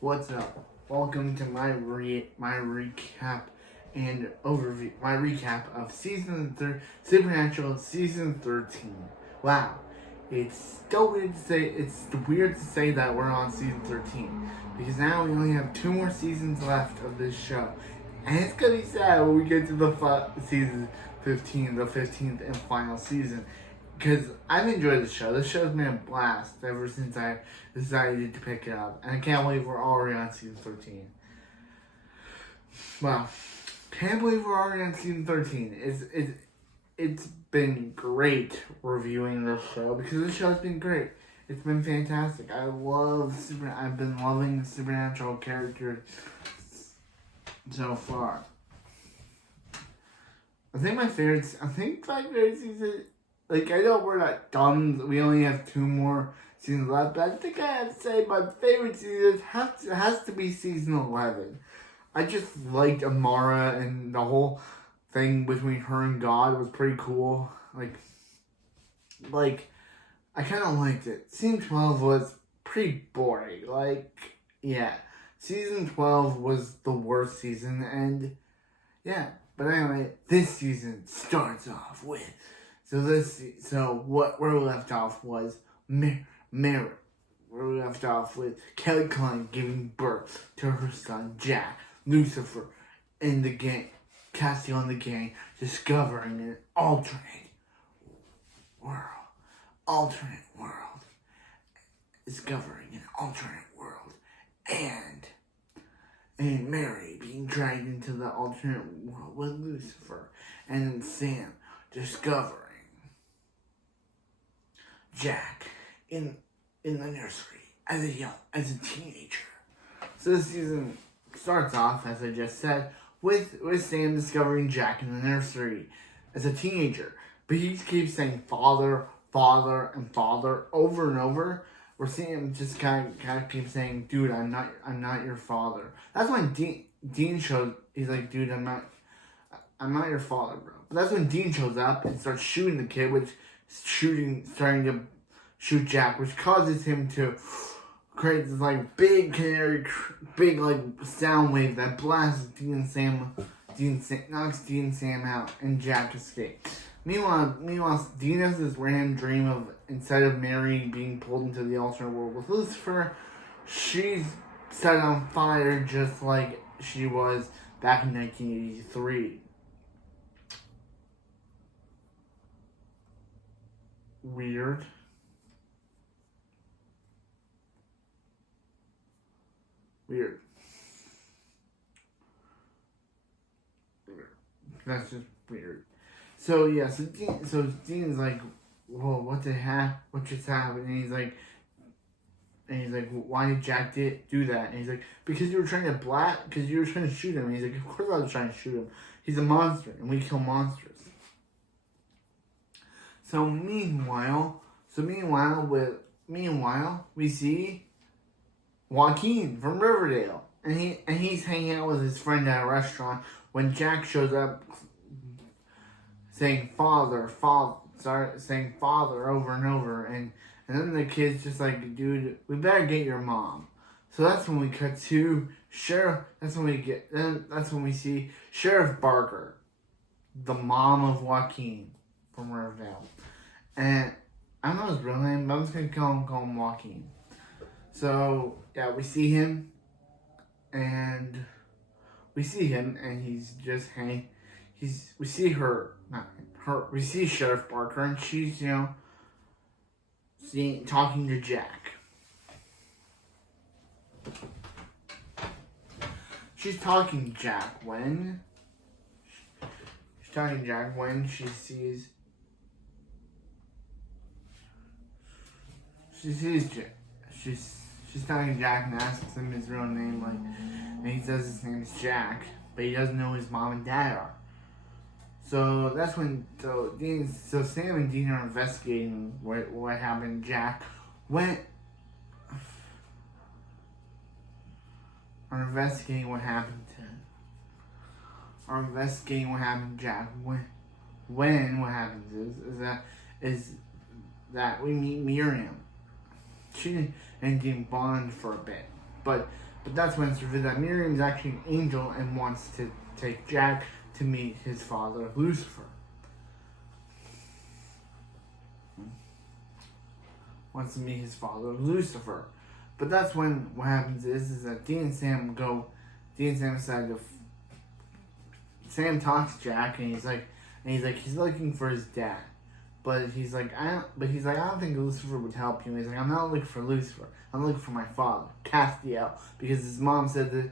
What's up? Welcome to my recap and overview. My recap of Supernatural season 13. Wow, it's so weird to say. It's weird to say that we're on season 13 because now we only have 2 more seasons left of this show, and it's gonna be sad when we get to the season 15, the 15th and final season. Because I've enjoyed the show. The show's been a blast ever since I decided to pick it up. And I can't believe we're already on season 13. Well, can't believe we're already on season 13. It's been great reviewing this show because the show's been great. It's been fantastic. I've been loving the Supernatural characters so far. I think my favorite season. Like, I know we're not done. We only have 2 more seasons left, but I think I have to say my favorite season has to be season 11. I just liked Amara, and the whole thing between her and God was pretty cool. Like I kind of liked it. Season 12 was pretty boring. Yeah, season 12 was the worst season, and yeah. But anyway, this season starts off with. Where we left off was Mary. Where we left off with Kelly Klein giving birth to her son Jack, Lucifer, and the gang, Castiel and the gang discovering an alternate world, and Mary being dragged into the alternate world with Lucifer, and Sam discovering Jack in the nursery as a teenager. So this season starts off, as I just said, with Sam discovering Jack in the nursery as a teenager. But he keeps saying father, father, and father over and over. We're seeing him just kind of keep saying, dude, I'm not your father. That's when Dean shows. He's like, dude, I'm not your father, bro. But that's when Dean shows up and starts shooting the kid, starting to shoot Jack, which causes him to create this big sound wave that blasts knocks Dean and Sam out, and Jack escapes. Meanwhile, Dean has this random dream of, instead of Mary being pulled into the alternate world with Lucifer, she's set on fire just like she was back in 1983. Weird. That's just weird. So yeah, so Dean's like, whoa, what just happened? And he's like, why did Jack do that? And he's like, because you were trying to shoot him. And he's like, of course I was trying to shoot him. He's a monster, and we kill monsters. So meanwhile, we see Joaquin from Riverdale, and he's hanging out with his friend at a restaurant when Jack shows up, saying father over and over, and then the kid's just like, dude, we better get your mom. So that's when we cut to Sheriff. That's when we see Sheriff Barker, the mom of Joaquin from Riverdale. And I don't know his real name, but I'm just gonna call him Joaquin. So yeah, we see him, and he's just hanging. We see Sheriff Barker, and she's talking to Jack. She's talking to Jack when she sees. She's talking to Jack and asks him his real name, and he says his name is Jack, but he doesn't know his mom and dad are. So that's when Sam and Dean are investigating what happened to Jack. Investigating what happened to Jack. When what happens is that we meet Miriam. She and Dean bond for a bit. But that's when it's revealed that Miriam's actually an angel and wants to take Jack to meet his father, Lucifer. Wants to meet his father, Lucifer. But that's when what happens is that Dean and Sam decide to. Sam talks to Jack and he's like he's looking for his dad, but he's like I don't think Lucifer would help you. He's like, I'm not looking for Lucifer. I'm looking for my father, Castiel, because his mom said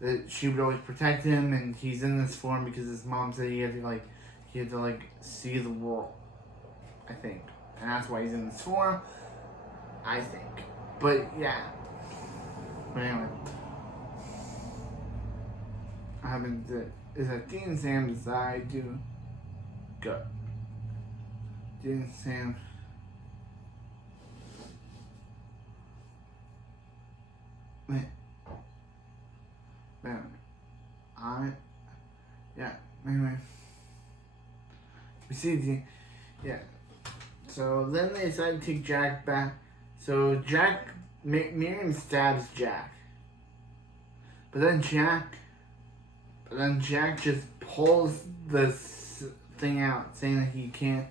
that she would always protect him, and he's in this form because his mom said he had to see the world, I think, and that's why he's in this form, I think. But yeah. But anyway, what happens is that Dean and Sam decide to go. Dean and Sam. Anyway. We see Dean. Yeah. So then they decide to take Jack back. So Miriam stabs Jack. But then Jack just pulls this thing out, saying that he can't,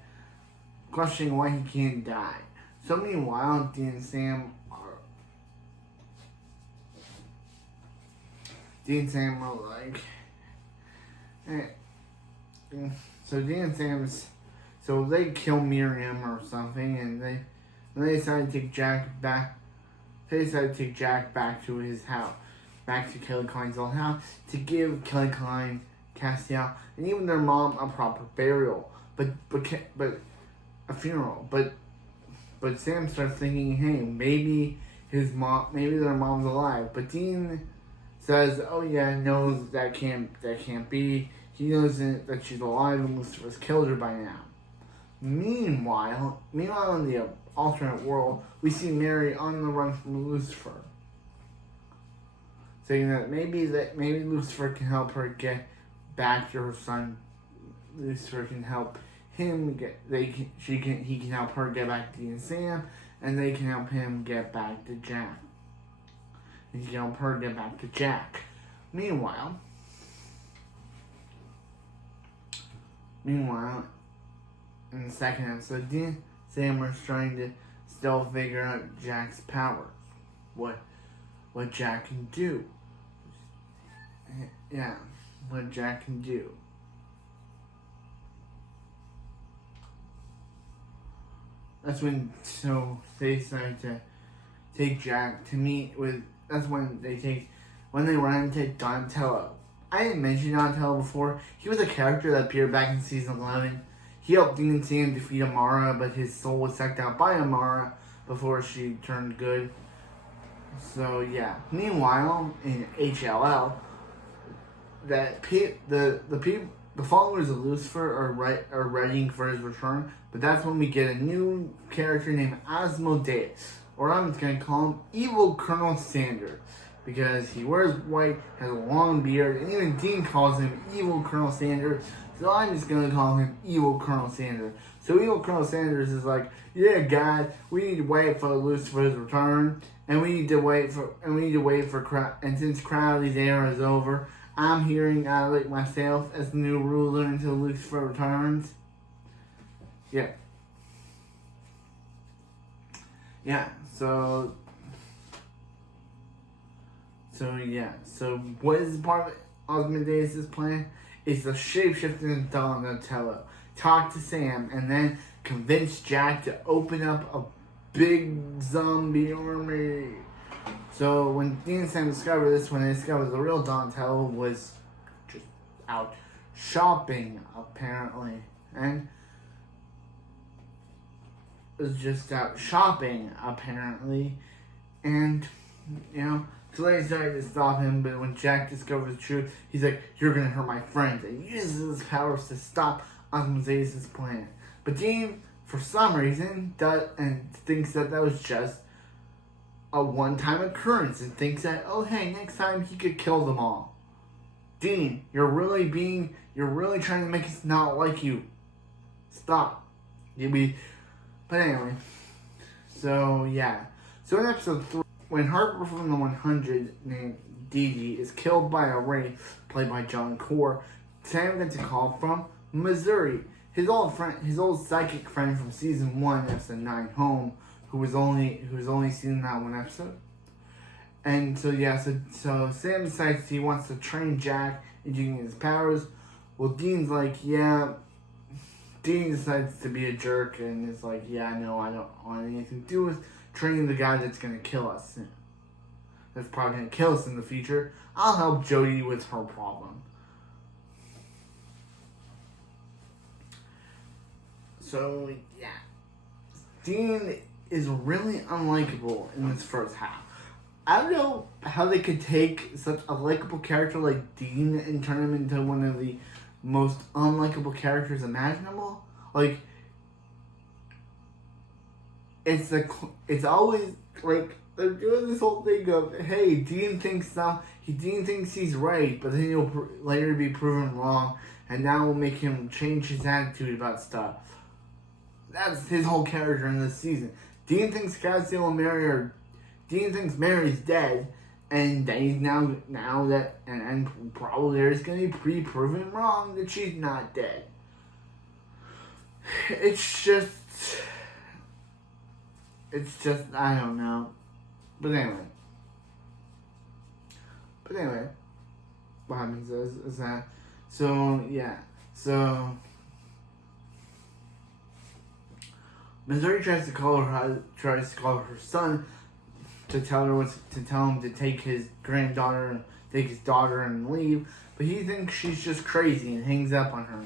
questioning why he can't die. So meanwhile, Dean and Sam are like, so Dean and so they kill Miriam or something, and they decide to take Jack back. They decide to take Jack back to his house, back to Kelly Klein's old house, to give Kelly Klein, Castiel, and even their mom a proper burial, but a funeral. But Sam starts thinking, hey, maybe their mom's alive. But Dean says, oh yeah, no, that can't be. He knows that she's alive and Lucifer's killed her by now. Meanwhile, in the alternate world, we see Mary on the run from Lucifer, saying that maybe Lucifer can help her get back to her son. Lucifer can help him he can help her get back to Dean and Sam, and they can help him get back to Jack. And he can help her get back to Jack. Meanwhile, in the second episode, Dean and Sam are trying to still figure out Jack's powers. What Jack can do. Yeah, what Jack can do. That's when they decide to take Jack to meet with. That's when they run into Donatello. I didn't mention Donatello before. He was a character that appeared back in season 11. He helped Dean and Sam defeat Amara, but his soul was sucked out by Amara before she turned good. So yeah. Meanwhile, in HLL, the followers of Lucifer are readying for his return. But that's when we get a new character named Asmodeus, or I'm just gonna call him Evil Colonel Sanders, because he wears white, has a long beard, and even Dean calls him Evil Colonel Sanders. So I'm just gonna call him Evil Colonel Sanders. So Evil Colonel Sanders is like, yeah, guys, we need to wait for Lucifer's return, and we need to wait for and since Crowley's era is over, I'm here and I elect myself as the new ruler until Lucifer returns. Yeah. Yeah. So what is part of Asmodeus' plan? Is the shapeshifting Donatello. Talk to Sam and then convince Jack to open up a big zombie army. So when Dean and Sam discover this, when they discover the real Donatello was just out shopping, apparently. And And, so they decided to stop him, but when Jack discovers the truth, he's like, you're gonna hurt my friends, and he uses his powers to stop Asmodeus' plan. But Dean, for some reason, thinks that was just a one-time occurrence, and thinks that, oh hey, next time he could kill them all. Dean, you're really trying to make us not like you. Stop. But anyway, so yeah. So in episode 3, when Harper from the 100 named Dee Dee is killed by a wraith played by John Core, Sam gets a call from Missouri. His old psychic friend from season 1, episode 9, Home, who was only seen that one episode. And so Sam decides he wants to train Jack in using his powers. Well, Dean's like, yeah. Dean decides to be a jerk and is like, yeah, no, I don't want anything to do with training the guy that's gonna kill us. That's probably gonna kill us in the future. I'll help Jodie with her problem. So, yeah. Dean is really unlikable in this first half. I don't know how they could take such a likable character like Dean and turn him into one of the most unlikable characters imaginable. Like, it's always like they're doing this whole thing of, hey, Dean thinks he's right, but then he'll later be proven wrong, and now we'll make him change his attitude about stuff. That's his whole character in this season. Dean thinks Castiel and Mary are. Dean thinks Mary's dead, and he's now that and probably there's gonna be proven wrong that she's not dead. It's just I don't know. But anyway, what happens is that so Missouri tries to call her son to tell him to take his daughter and leave, but he thinks she's just crazy and hangs up on her.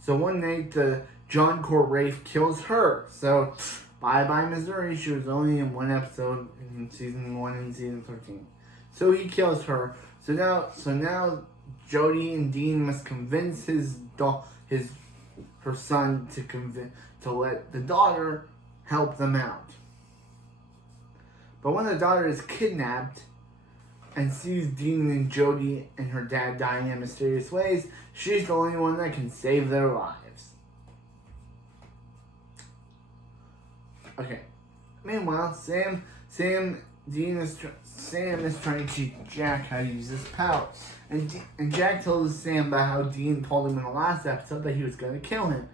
So one night the John Core Wraith kills her. So bye Missouri. She was only in one episode in season 1 and season 13. So he kills her. So now Jodie and Dean must convince her son to let the daughter help them out. But when the daughter is kidnapped and sees Dean and Jodie and her dad dying in mysterious ways, she's the only one that can save their lives. Okay. Meanwhile, Sam is trying to teach Jack how to use his power. And Jack tells Sam about how Dean told him in the last episode that he was going to kill him.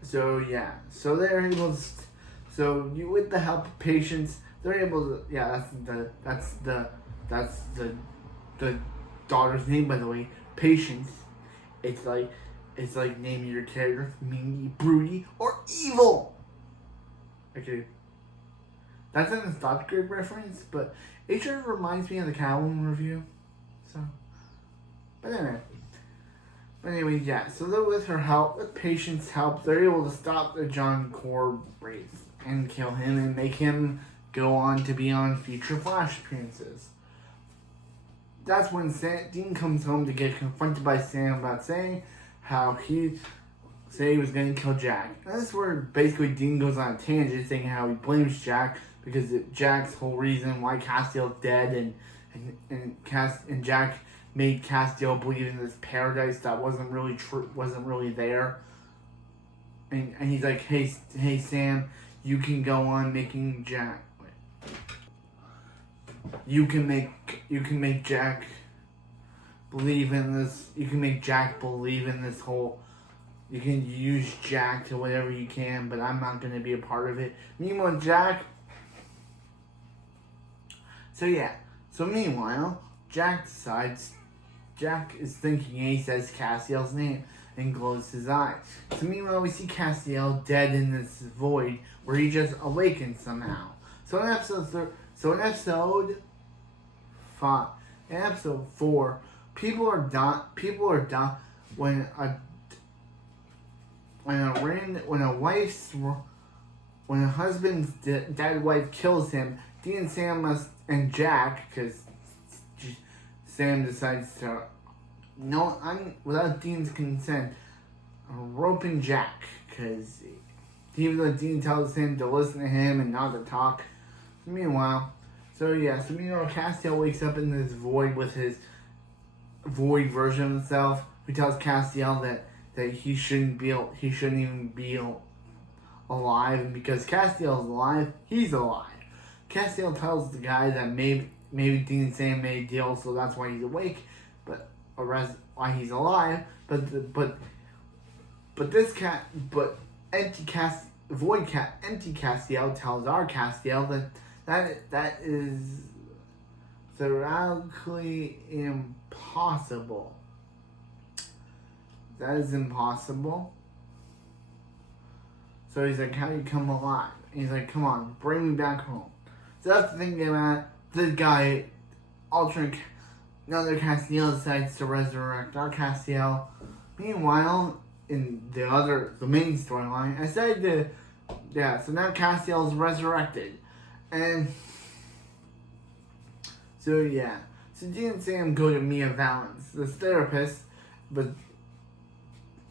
So yeah, so they're able to, with the help of Patience, they're able to, that's the daughter's name, by the way, Patience. It's like naming your character mean, broody, or evil. Okay, that's an Star Trek reference, but it sure reminds me of the Catwoman review. So, but anyway, yeah. So with Patience's help, they're able to stop the John Core Wraith and kill him and make him go on to be on future Flash appearances. That's when Dean comes home to get confronted by Sam about saying how he was going to kill Jack. And that's where basically Dean goes on a tangent saying how he blames Jack because Jack's whole reason why Castiel's dead and Jack made Castiel believe in this paradise that wasn't really true, wasn't really there. And he's like, hey Sam, you can go on making Jack. You can make Jack believe in this. You can make Jack believe in this whole. You can use Jack to whatever you can, but I'm not going to be a part of it. Meanwhile, Jack. So meanwhile, Jack is thinking, and he says Castiel's name and closes his eyes. So meanwhile, we see Castiel dead in this void where he just awakens somehow. So in episode 4, people are done when a husband's dead wife kills him. Dean and Sam and Jack, because Sam decides to, without Dean's consent, roping Jack, because even though Dean tells him to listen to him and not to talk. Meanwhile, Castiel wakes up in this void with his void version of himself, who tells Castiel that he shouldn't even be alive, and because Castiel's alive, he's alive. Castiel tells the guy that maybe Dean and Sam made a deal, so that's why he's awake, why he's alive. But empty Castiel tells our Castiel that is theoretically impossible. That is impossible. So he's like, how do you come alive? And he's like, come on, bring me back home. So that's the thing about this guy, another Castiel decides to resurrect our Castiel. Meanwhile, in the main storyline, so now Castiel is resurrected. And so Dean and Sam go to Mia Valance, this therapist, but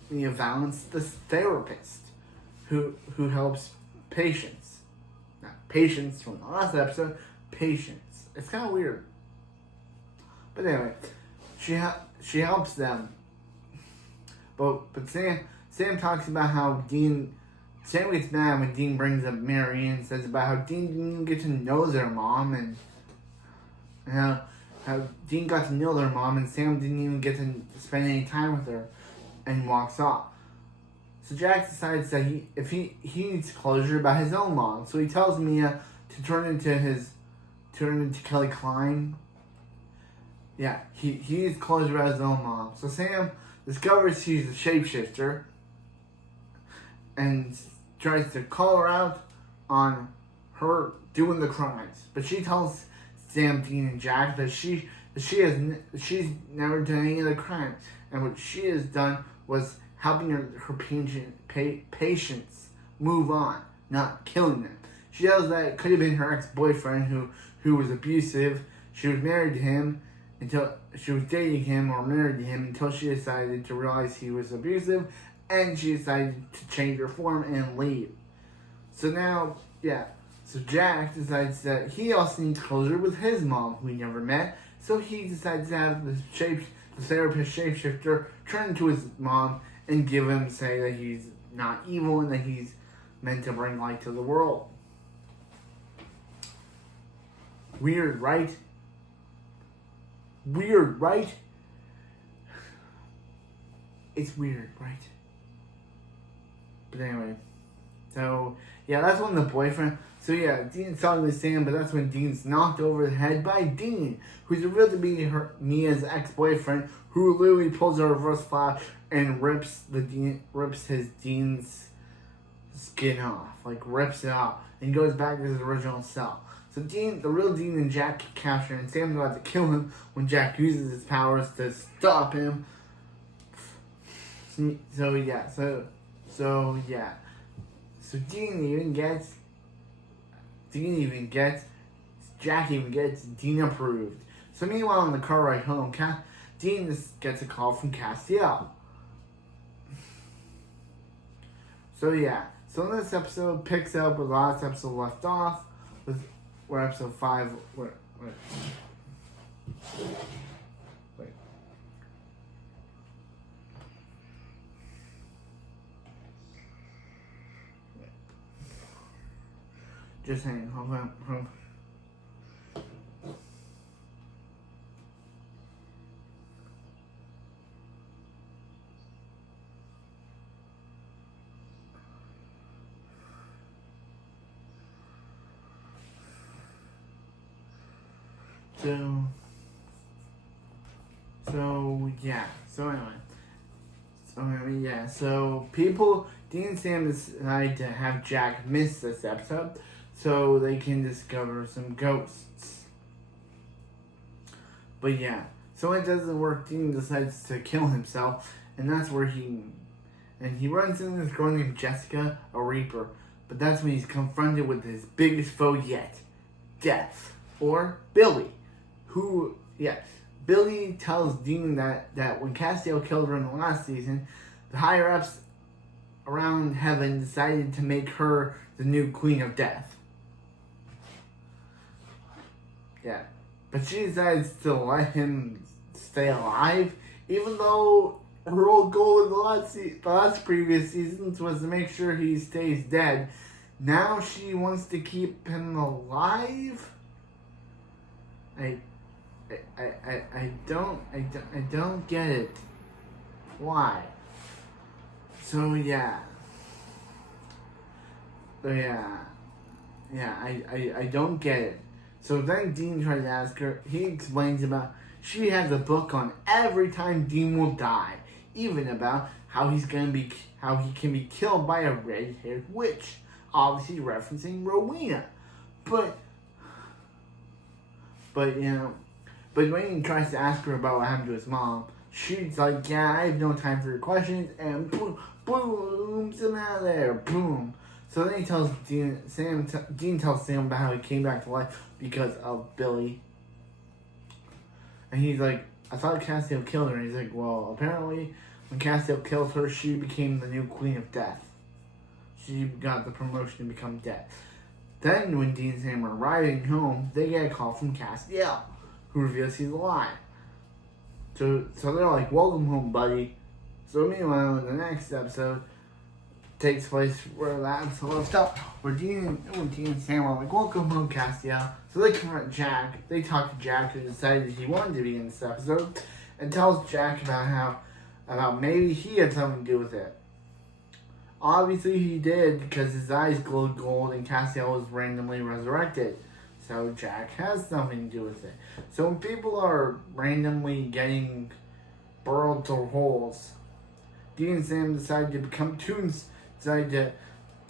Mia Valance, this therapist who helps patients. Not patients from the last episode, patients. It's kind of weird. But anyway, she helps them. But Sam talks about how Sam gets mad when Dean brings up Mary and says about how Dean didn't even get to know their mom, and how Dean got to know their mom and Sam didn't even get to spend any time with her, and walks off. So Jack decides that he needs closure about his own mom, so he tells Mia to turn into Kelly Klein. Yeah, he needs closure about his own mom. So Sam discovers she's a shapeshifter and tries to call her out on her doing the crimes. But she tells Sam, Dean, and Jack that she's never done any of the crimes, and what she has done was helping her patients move on, not killing them. She knows that it could have been her ex-boyfriend who was abusive. She was married to him until she was dating him or married to him until she decided to realize he was abusive, and she decided to change her form and leave. So now, so Jack decides that he also needs closure with his mom, who he never met. So he decides to have the therapist shapeshifter turn to his mom and say that he's not evil and that he's meant to bring light to the world. Weird, right? It's weird, right? But anyway, so that's when the boyfriend. So Dean's talking to Sam, but that's when Dean's knocked over the head by Dean, who's revealed to be Mia's ex-boyfriend, who literally pulls a reverse flash and rips Dean's skin off, rips it off, and goes back to his original self. So the real Dean and Jack get captured, and Sam's about to kill him when Jack uses his powers to stop him. So Jack even gets Dean approved. So meanwhile, on the car ride home, Dean gets a call from Castiel. So this episode picks up where the last episode left off, where episode 5. Wait. Just hang on. Hold on. So Dean and Sam decide to have Jack miss this episode so they can discover some ghosts. But so when it doesn't work, Dean decides to kill himself, and that's where he runs into this girl named Jessica, a Reaper. But that's when he's confronted with his biggest foe yet, Death, or Billy. Billy tells Dean that when Castiel killed her in the last season, the higher-ups around heaven decided to make her the new Queen of Death. But she decides to let him stay alive, even though her whole goal in the last previous seasons was to make sure he stays dead. now she wants to keep him alive. I don't get it. Why? So yeah. I don't get it. So then Dean tries to ask her. He explains about she has a book on every time Dean will die, even about how he can be killed by a red-haired witch, obviously referencing Rowena. But when he tries to ask her about what happened to his mom, she's like, "Yeah, I have no time for your questions," and boom, boom, I'm out of there, boom. So then he tells Dean tells Sam about how he came back to life because of Billy. And he's like, "I thought Castiel killed her." And he's like, "Well, apparently when Castiel killed her, she became the new Queen of Death. She got the promotion to become Death." Then when Dean and Sam are arriving home, they get a call from Castiel, who reveals he's alive. So they're like, "Welcome home, buddy." So meanwhile, in the next episode, takes place where that's left up, where Dean and Sam are like, "Welcome home, Castiel." So they confront Jack. They talk to Jack, who decided he wanted to be in this episode, and tells Jack about maybe he had something to do with it. Obviously he did, because his eyes glowed gold and Castiel was randomly resurrected. So Jack has something to do with it. So when people are randomly getting burrowed through holes, Dean and Sam decide to become toons.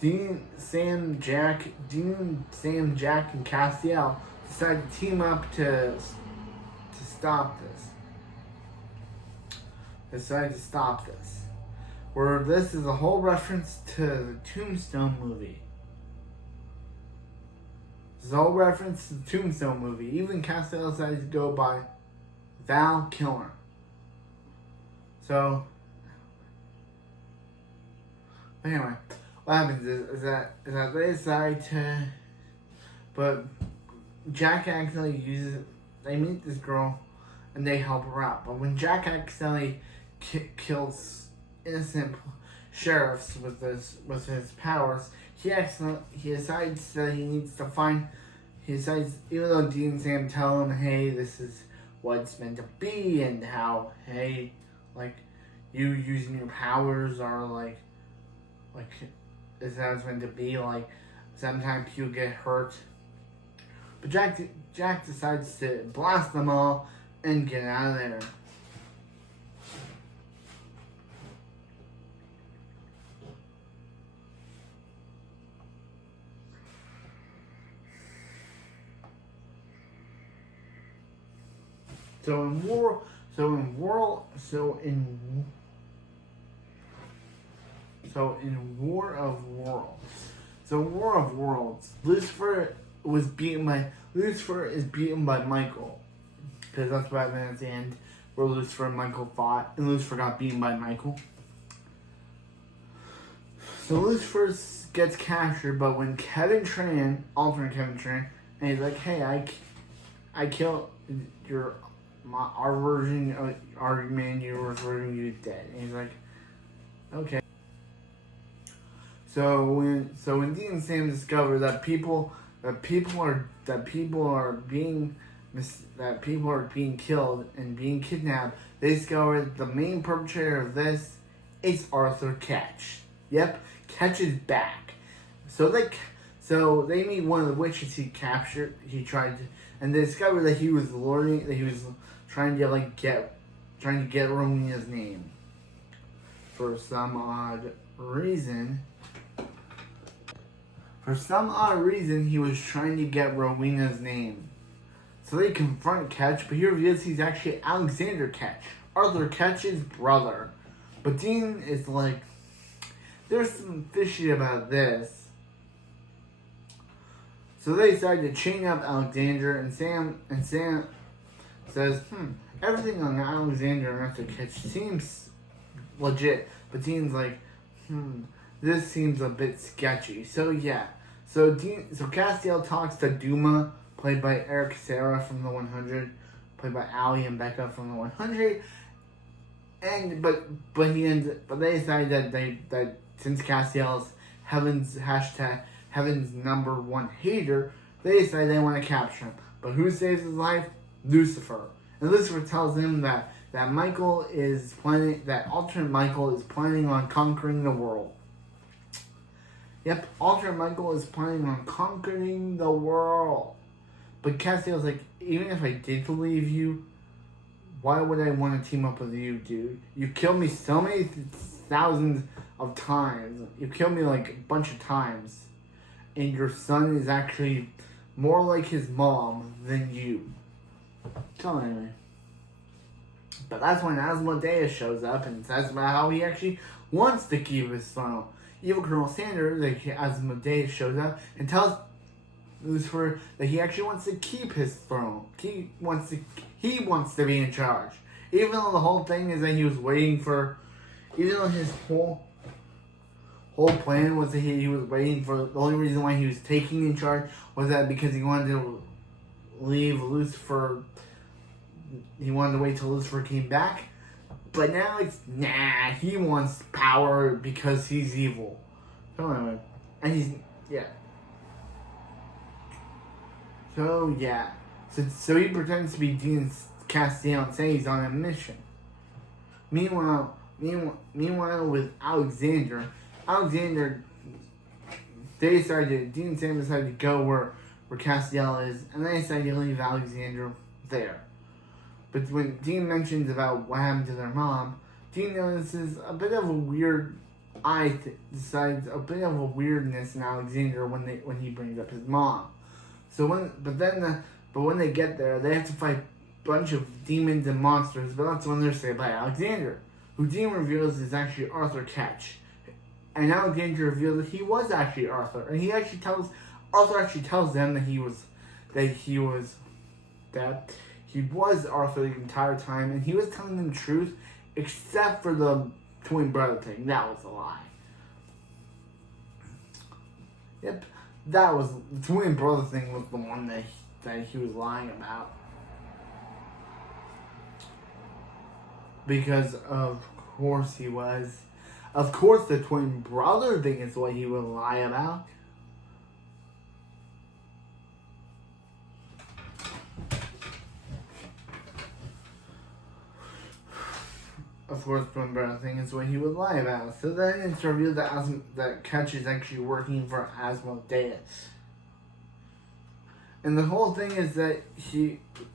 Dean, Sam, Jack, and Castiel decide to team up to stop this. Where this is a whole reference to the Tombstone movie. This is a whole reference to the Tombstone movie. Even Castiel decides to go by Val Kilmer. So, anyway, what happens is that they decide to, but Jack accidentally they meet this girl and they help her out. But when Jack accidentally kills innocent sheriffs with his powers, he decides that even though Dean and Sam tell him, "Hey, this is what it's meant to be," and how, "Hey, like, you using your powers are like is how it's meant to be, like, sometimes you get hurt." But Jack decides to blast them all and get out of there. So in War of Worlds, Lucifer is beaten by Michael, because that's what happened at the end, where Lucifer and Michael fought, and Lucifer got beaten by Michael. So Lucifer gets captured, but when Kevin Tran, alternate Kevin Tran, and he's like, "Hey, I killed our version of our man, your version, you dead." And he's like, "Okay." So when Dean and Sam discover that people are being killed and being kidnapped, they discover that the main perpetrator of this is Arthur Ketch. Yep, Ketch is back. So they meet one of the witches he captured. And they discover that he was trying to get Rowena's name. For some odd reason, he was trying to get Rowena's name. So they confront Ketch, but he reveals he's actually Alexander Ketch, Arthur Ketch's brother. But Dean is like, "There's something fishy about this." So they decide to chain up Alexander, and Sam says, "Everything on Alexander and Arthur Ketch seems legit." But Dean's like, "This seems a bit sketchy." So yeah. So Castiel talks to Duma, played by Eric Serra from the 100, played by Ali and Becca from the 100. But they decide that since Castiel's Heaven's Heaven's #1 hater, they decide they want to capture him. But who saves his life? Lucifer. And Lucifer tells him that alternate Michael is planning on conquering the world. Yep, alternate Michael is planning on conquering the world. But Castiel's like, even if I did believe you, why would I want to team up with you, dude? You killed me so many thousands of times. You killed me like a bunch of times. And your son is actually more like his mom than you. So anyway. But that's when Asmodeus shows up and says about how he actually wants to keep his throne. Evil Colonel Sanders, like Asmodeus, shows up and tells Lucifer that he actually wants to keep his throne. He wants to be in charge. Even though the whole thing is that he was waiting for, even though his whole plan was that he was waiting for, the only reason why he was taking in charge was that because he wanted to leave Lucifer. He wanted to wait till Lucifer came back. But now it's, he wants power because he's evil. So anyway, and he's, yeah. So yeah. So he pretends to be Dean Castiel and saying he's on a mission. Meanwhile with Alexander, Dean and Sam decided to go where Castiel is, and they decided to leave Alexander there. But when Dean mentions about what happened to their mom, Dean notices a bit of a weird decides a bit of a weirdness in Alexander when he brings up his mom. So when they get there, they have to fight a bunch of demons and monsters, but that's when they're saved by Alexander, who Dean reveals is actually Arthur Ketch. And Alexander reveals that he was actually Arthur, and Arthur actually tells them that he was Arthur the entire time, and he was telling them the truth, except for the twin brother thing. That was a lie. Yep, that was the twin brother thing was the one that he was lying about. Because of course he was. Of course the twin brother thing is what he would lie about. Of course, twin brother thing is what he would lie about. So then it's revealed that Ketch is actually working for Asmodeus. And the whole thing is that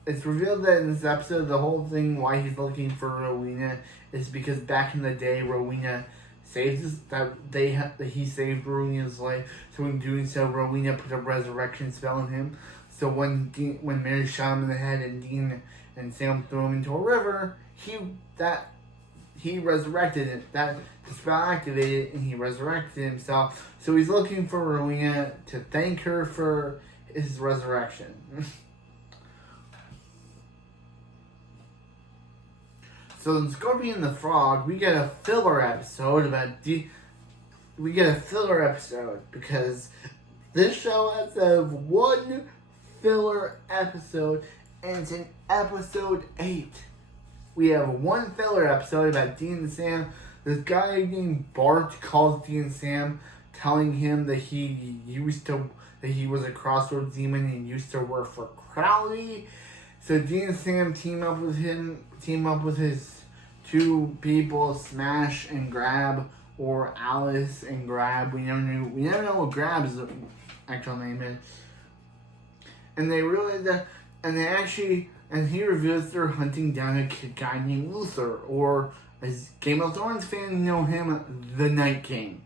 it's revealed that in this episode, the whole thing why he's looking for Rowena is because back in the day, Rowena he saved Rowena's life. So in doing so, Rowena put a resurrection spell on him. So when Mary shot him in the head and Dean and Sam threw him into a river, he resurrected it. That the spell activated and he resurrected himself. So he's looking for Rowena to thank her for his resurrection. So in Scorpion the Frog, we get a filler episode because this show has one filler episode, and it's in episode 8. We have one filler episode about Dean and Sam. This guy named Bart calls Dean and Sam, telling him that he was a Crossroads demon and used to work for Crowley. So Dean and Sam team up with his two people, Smash and Grab, or Alice and Grab. We never know what Grab's actual name is. And they realize that, and he reveals they're hunting down a guy named Luther, or as Game of Thrones fans know him, the Night King.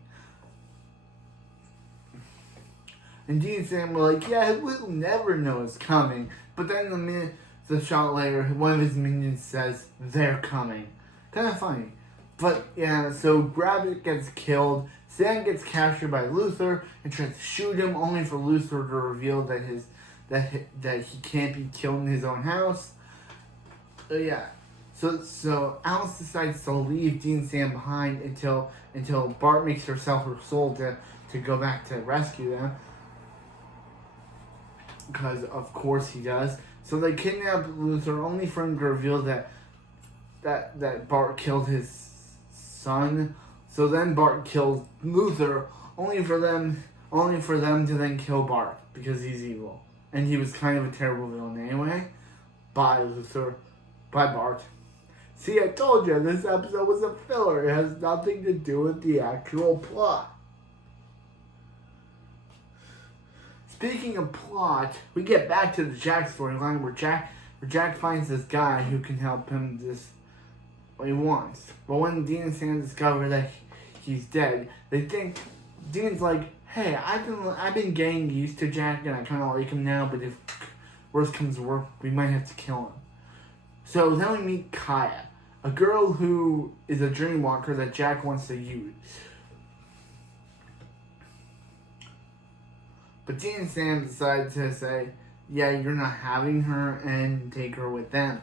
And Dean and Sam were like, yeah, we'll never know it's coming. But then the shot later, one of his minions says, they're coming. Kind of funny. But yeah, so Grabbit gets killed. Sam gets captured by Luther and tries to shoot him, only for Luther to reveal that he can't be killed in his own house. Yeah. So Alice decides to leave Dean and Sam behind until Bart makes her sell her soul to go back to rescue them. Because of course he does. So they kidnap Luther, only for him to reveal that Bart killed his son. So then Bart kills Luther, only for only for them to then kill Bart because he's evil. And he was kind of a terrible villain anyway. By Bart. See, I told you this episode was a filler. It has nothing to do with the actual plot. Speaking of plot, we get back to the Jack storyline where Jack finds this guy who can help him just what he wants. But when Dean and Sam discover that he's dead, they think Dean's like, hey, I've been getting used to Jack and I kind of like him now, but if worse comes to worse, we might have to kill him. So then we meet Kaya, a girl who is a dream walker that Jack wants to use. But Dean and Sam decide to say, yeah, you're not having her and take her with them.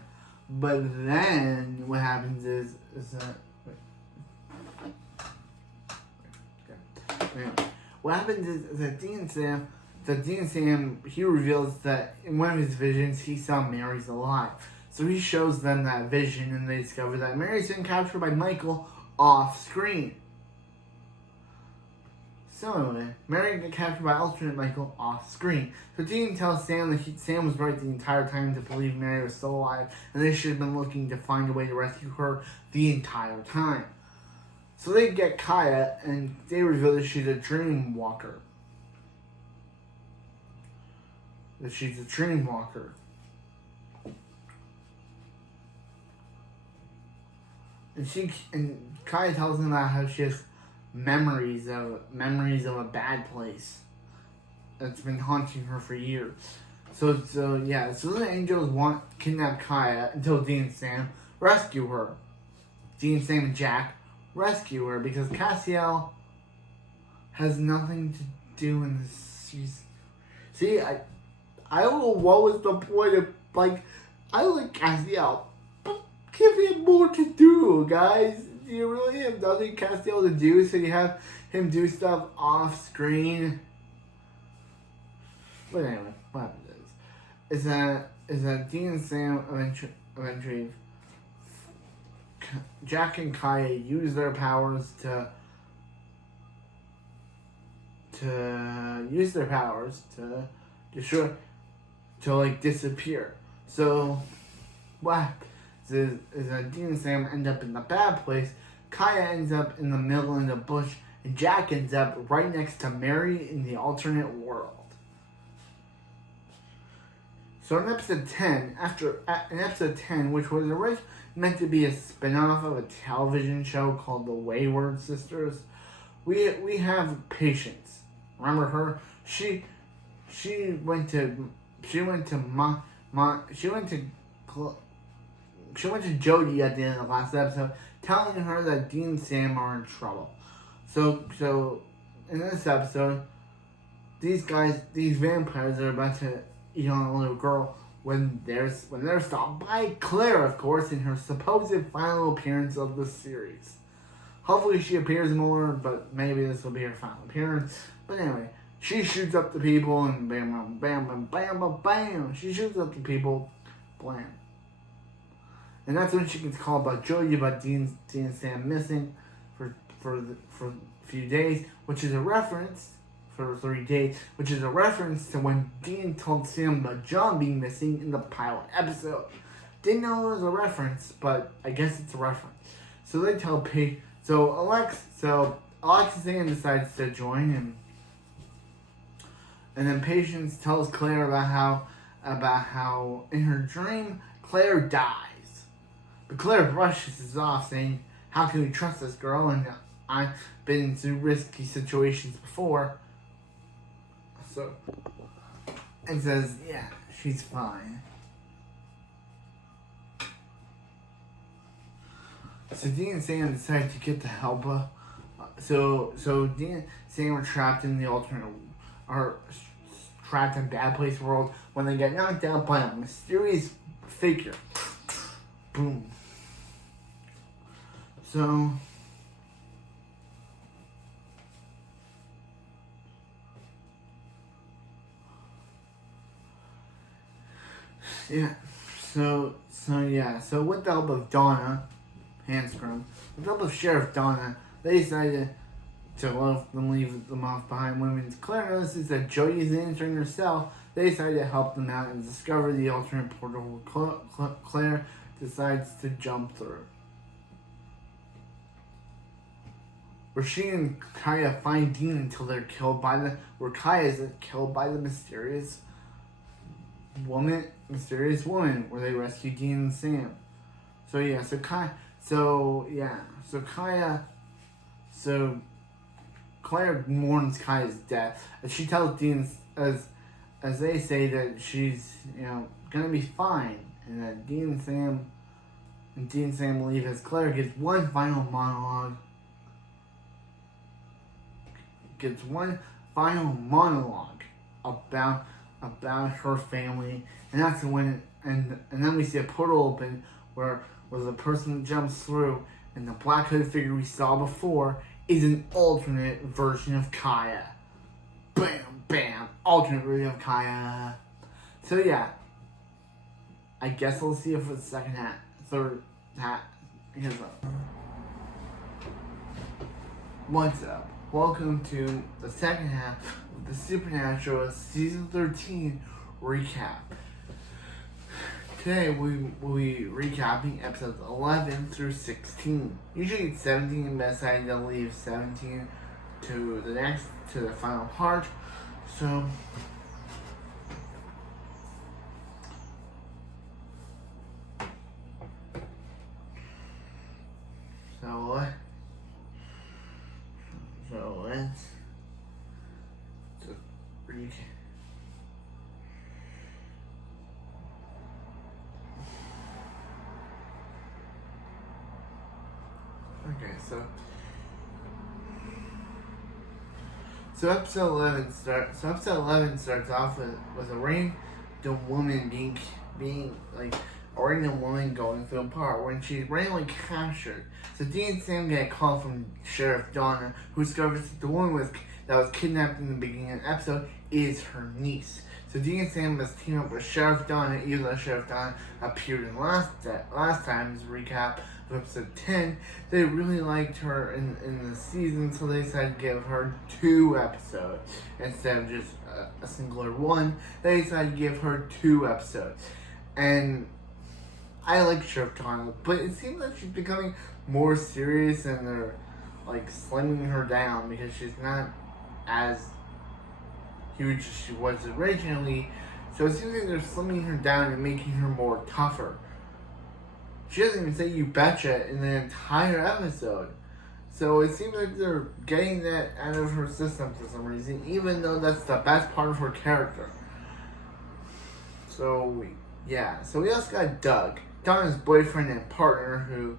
But then what happens is that... What happens is that Dean and Sam, he reveals that in one of his visions, he saw Mary's alive. So he shows them that vision and they discover that Mary's been captured by Michael off screen. So anyway, Mary got captured by alternate Michael off screen. So Dean tells Sam that Sam was right the entire time to believe Mary was still alive and they should have been looking to find a way to rescue her the entire time. So they get Kaya and they reveal that she's a dream walker. That she's a dream walker. And Kaya tells them about how she has memories of a bad place that's been haunting her for years. So the angels kidnap Kaya until Dean and Sam rescue her. Dean, Sam, and Jack rescue her because Castiel has nothing to do in this. See, I don't know what was the point of I like Castiel. Give him more to do, guys. You really have nothing Castiel to do, so you have him do stuff off screen. But anyway, what happens is that Dean and Sam eventually Jack and Kaya use their powers to disappear. So what happens is that Dean and Sam end up in the bad place, Kaya ends up in the middle in the bush, and Jack ends up right next to Mary in the alternate world. So in episode 10, which was originally meant to be a spin-off of a television show called The Wayward Sisters, we have Patience. Remember her? She went to Jody at the end of the last episode, telling her that Dean and Sam are in trouble. So in this episode, these vampires are about to eat on a little girl when they're stopped by Claire, of course, in her supposed final appearance of the series. Hopefully she appears more, but maybe this will be her final appearance. But anyway, she shoots up the people and bam, bam, bam, bam, bam, bam. She shoots up the people, blam. And that's when she gets called by Jody about Dean and Sam missing for a few days, which is a reference for 3 days, which is a reference to when Dean told Sam about John being missing in the pilot episode. Didn't know it was a reference, but I guess it's a reference. So they tell Alexis Ann decides to join him, and then Patience tells Claire about how in her dream Claire dies. But Claire brushes this off, saying, how can we trust this girl? And I've been through risky situations before. So, and says, yeah, she's fine. So Dean and Sam decide to get the help. So Dean and Sam are trapped in Bad Place World when they get knocked out by a mysterious figure. Boom. So with the help of Donna Hanscom, with the help of Sheriff Donna, they decided to let them leave them off behind. When Claire notices that Jody is entering herself, they decide to help them out and discover the alternate portal Claire decides to jump through. Where she and Kaya find Dean until they're killed by where Kaya is killed by the mysterious woman, where they rescue Dean and Sam. Claire mourns Kaya's death, and she tells Dean as they say that she's gonna be fine, and that Dean and Sam leave as Claire gives one final monologue. About her family, and that's when and then we see a portal open where the person jumps through, and the black hooded figure we saw before is an alternate version of Kaya. Bam, bam, alternate version of Kaya. So yeah, I guess we'll see it for the third half. What's up? Welcome to the second half of the Supernatural Season 13 recap. Today we'll be recapping episodes 11 through 16. Usually it's 17, but I decided to leave 17 to the final part. So let's recap. Okay, so episode 11 starts off with a random woman being like a random woman going through a park when she's randomly captured. So Dean and Sam get a call from Sheriff Donna, who discovers that the woman that was kidnapped in the beginning of the episode is her niece. So Dean and Sam must team up with Sheriff Donna, even though Sheriff Donna appeared in last time's recap of episode 10. They really liked her in the season, so they decided to give her 2 episodes instead of just a singular one. They decided to give her 2 episodes, and I like Sheriff Donna, but it seems like she's becoming more serious, and they're like slimming her down because she's not as huge as she was originally. So it seems like they're slimming her down and making her more tougher. She doesn't even say "you betcha" in the entire episode. So it seems like they're getting that out of her system for some reason, even though that's the best part of her character. So we also got Doug, Donna's boyfriend and partner, who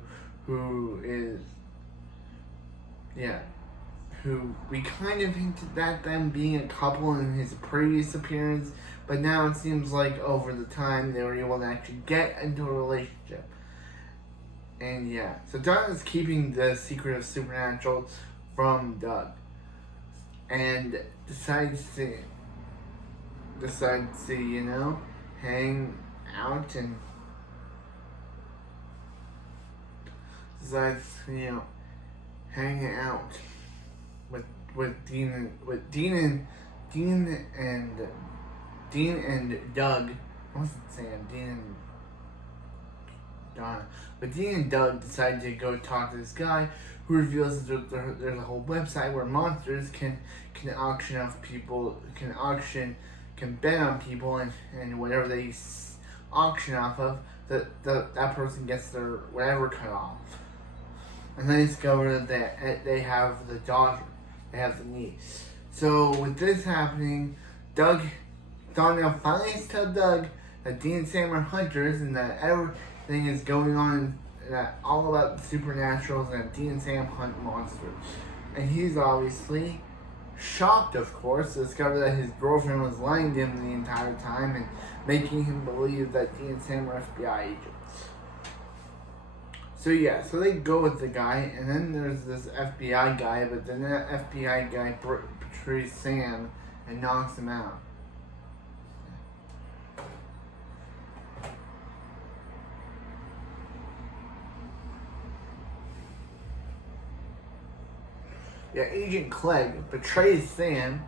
we kind of hinted at them being a couple in his previous appearance, but now it seems like over the time they were able to actually get into a relationship. And so Donna's keeping the secret of Supernatural from Doug, and decides to hang out and hang out with Dean and Doug. I wasn't saying Dean and Donna, but Dean and Doug decide to go talk to this guy who reveals that there's a whole website where monsters can auction off people, can bet on people, and whatever they auction off of, that person gets their whatever cut off. And they discover that they have the daughter, they have the niece. So with this happening, Donna finally has to tell Doug that Dean and Sam are hunters, and that everything is going on, that all about the supernaturals, and that Dean and Sam hunt monsters. And he's obviously shocked, of course, to discover that his girlfriend was lying to him the entire time and making him believe that Dean and Sam were FBI agents. So they go with the guy, and then there's this FBI guy, but then that FBI guy betrays Sam and knocks him out. Agent Clegg betrays Sam.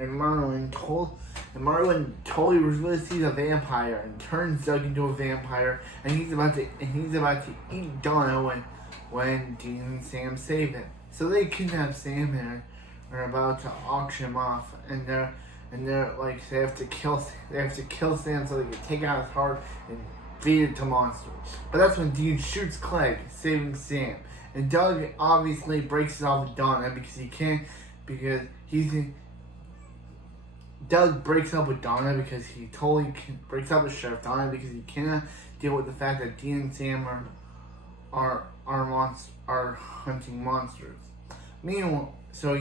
And Marlon totally reveals he's a vampire and turns Doug into a vampire, and he's about to eat Donna when Dean and Sam save him. So they kidnap Sam and are about to auction him off, and they're like they have to kill Sam so they can take out his heart and feed it to monsters. But that's when Dean shoots Clegg, saving Sam. And Doug obviously breaks it off with Donna Doug breaks up with Donna because he breaks up with Sheriff Donna because he cannot deal with the fact that Dean and Sam are hunting monsters. Meanwhile, so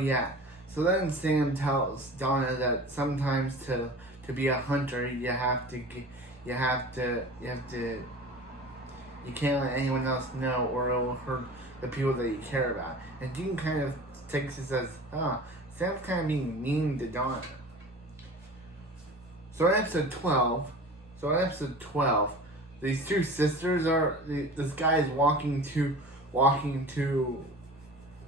then Sam tells Donna that sometimes to be a hunter you can't let anyone else know or it will hurt the people that you care about. And Dean kind of takes it as, Sam's kind of being mean to Donna. So in episode 12, these two sisters this guy is walking through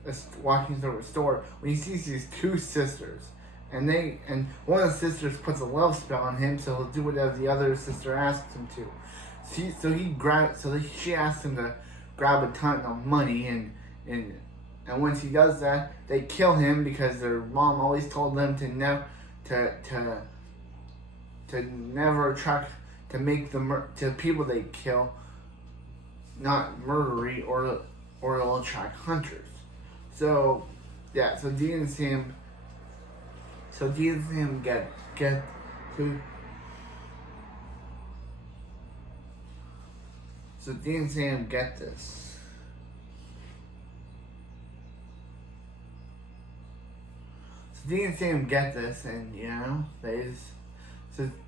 a store when he sees these two sisters, and one of the sisters puts a love spell on him, so he'll do whatever the other sister asks him to. She asks him to grab a ton of money, and once he does that, they kill him because their mom always told them to never attract, to make to people they kill not murdery or it'll attract hunters. So Dean and Sam get to. So Dean and Sam get this. And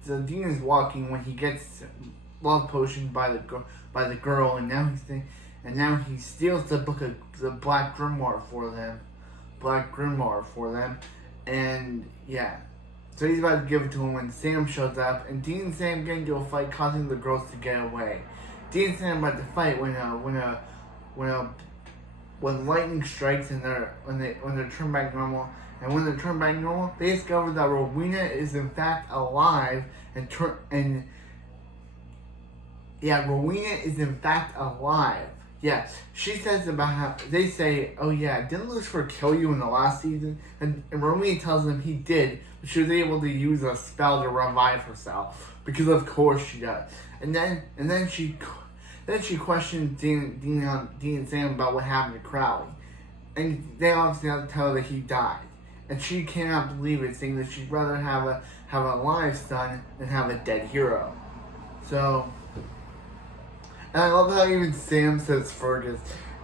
So Dean is walking when he gets love potioned by the girl, and now he steals the Black Grimoire for them, and so he's about to give it to him when Sam shows up, and Dean and Sam get into a fight, causing the girls to get away. Dean and Sam about to fight when lightning strikes and when they're turned back normal. And when they're turned back normal, they discover that Rowena is in fact alive Rowena is in fact alive. Yeah, she says about how they say, didn't Lucifer kill you in the last season? And Rowena tells them he did, but she was able to use a spell to revive herself because of course she does. And then she questions Dean and Sam about what happened to Crowley, and they obviously have to tell her that he died. And she cannot believe it, saying that she'd rather have a live son than have a dead hero. So, and I love how even Sam says Fergus.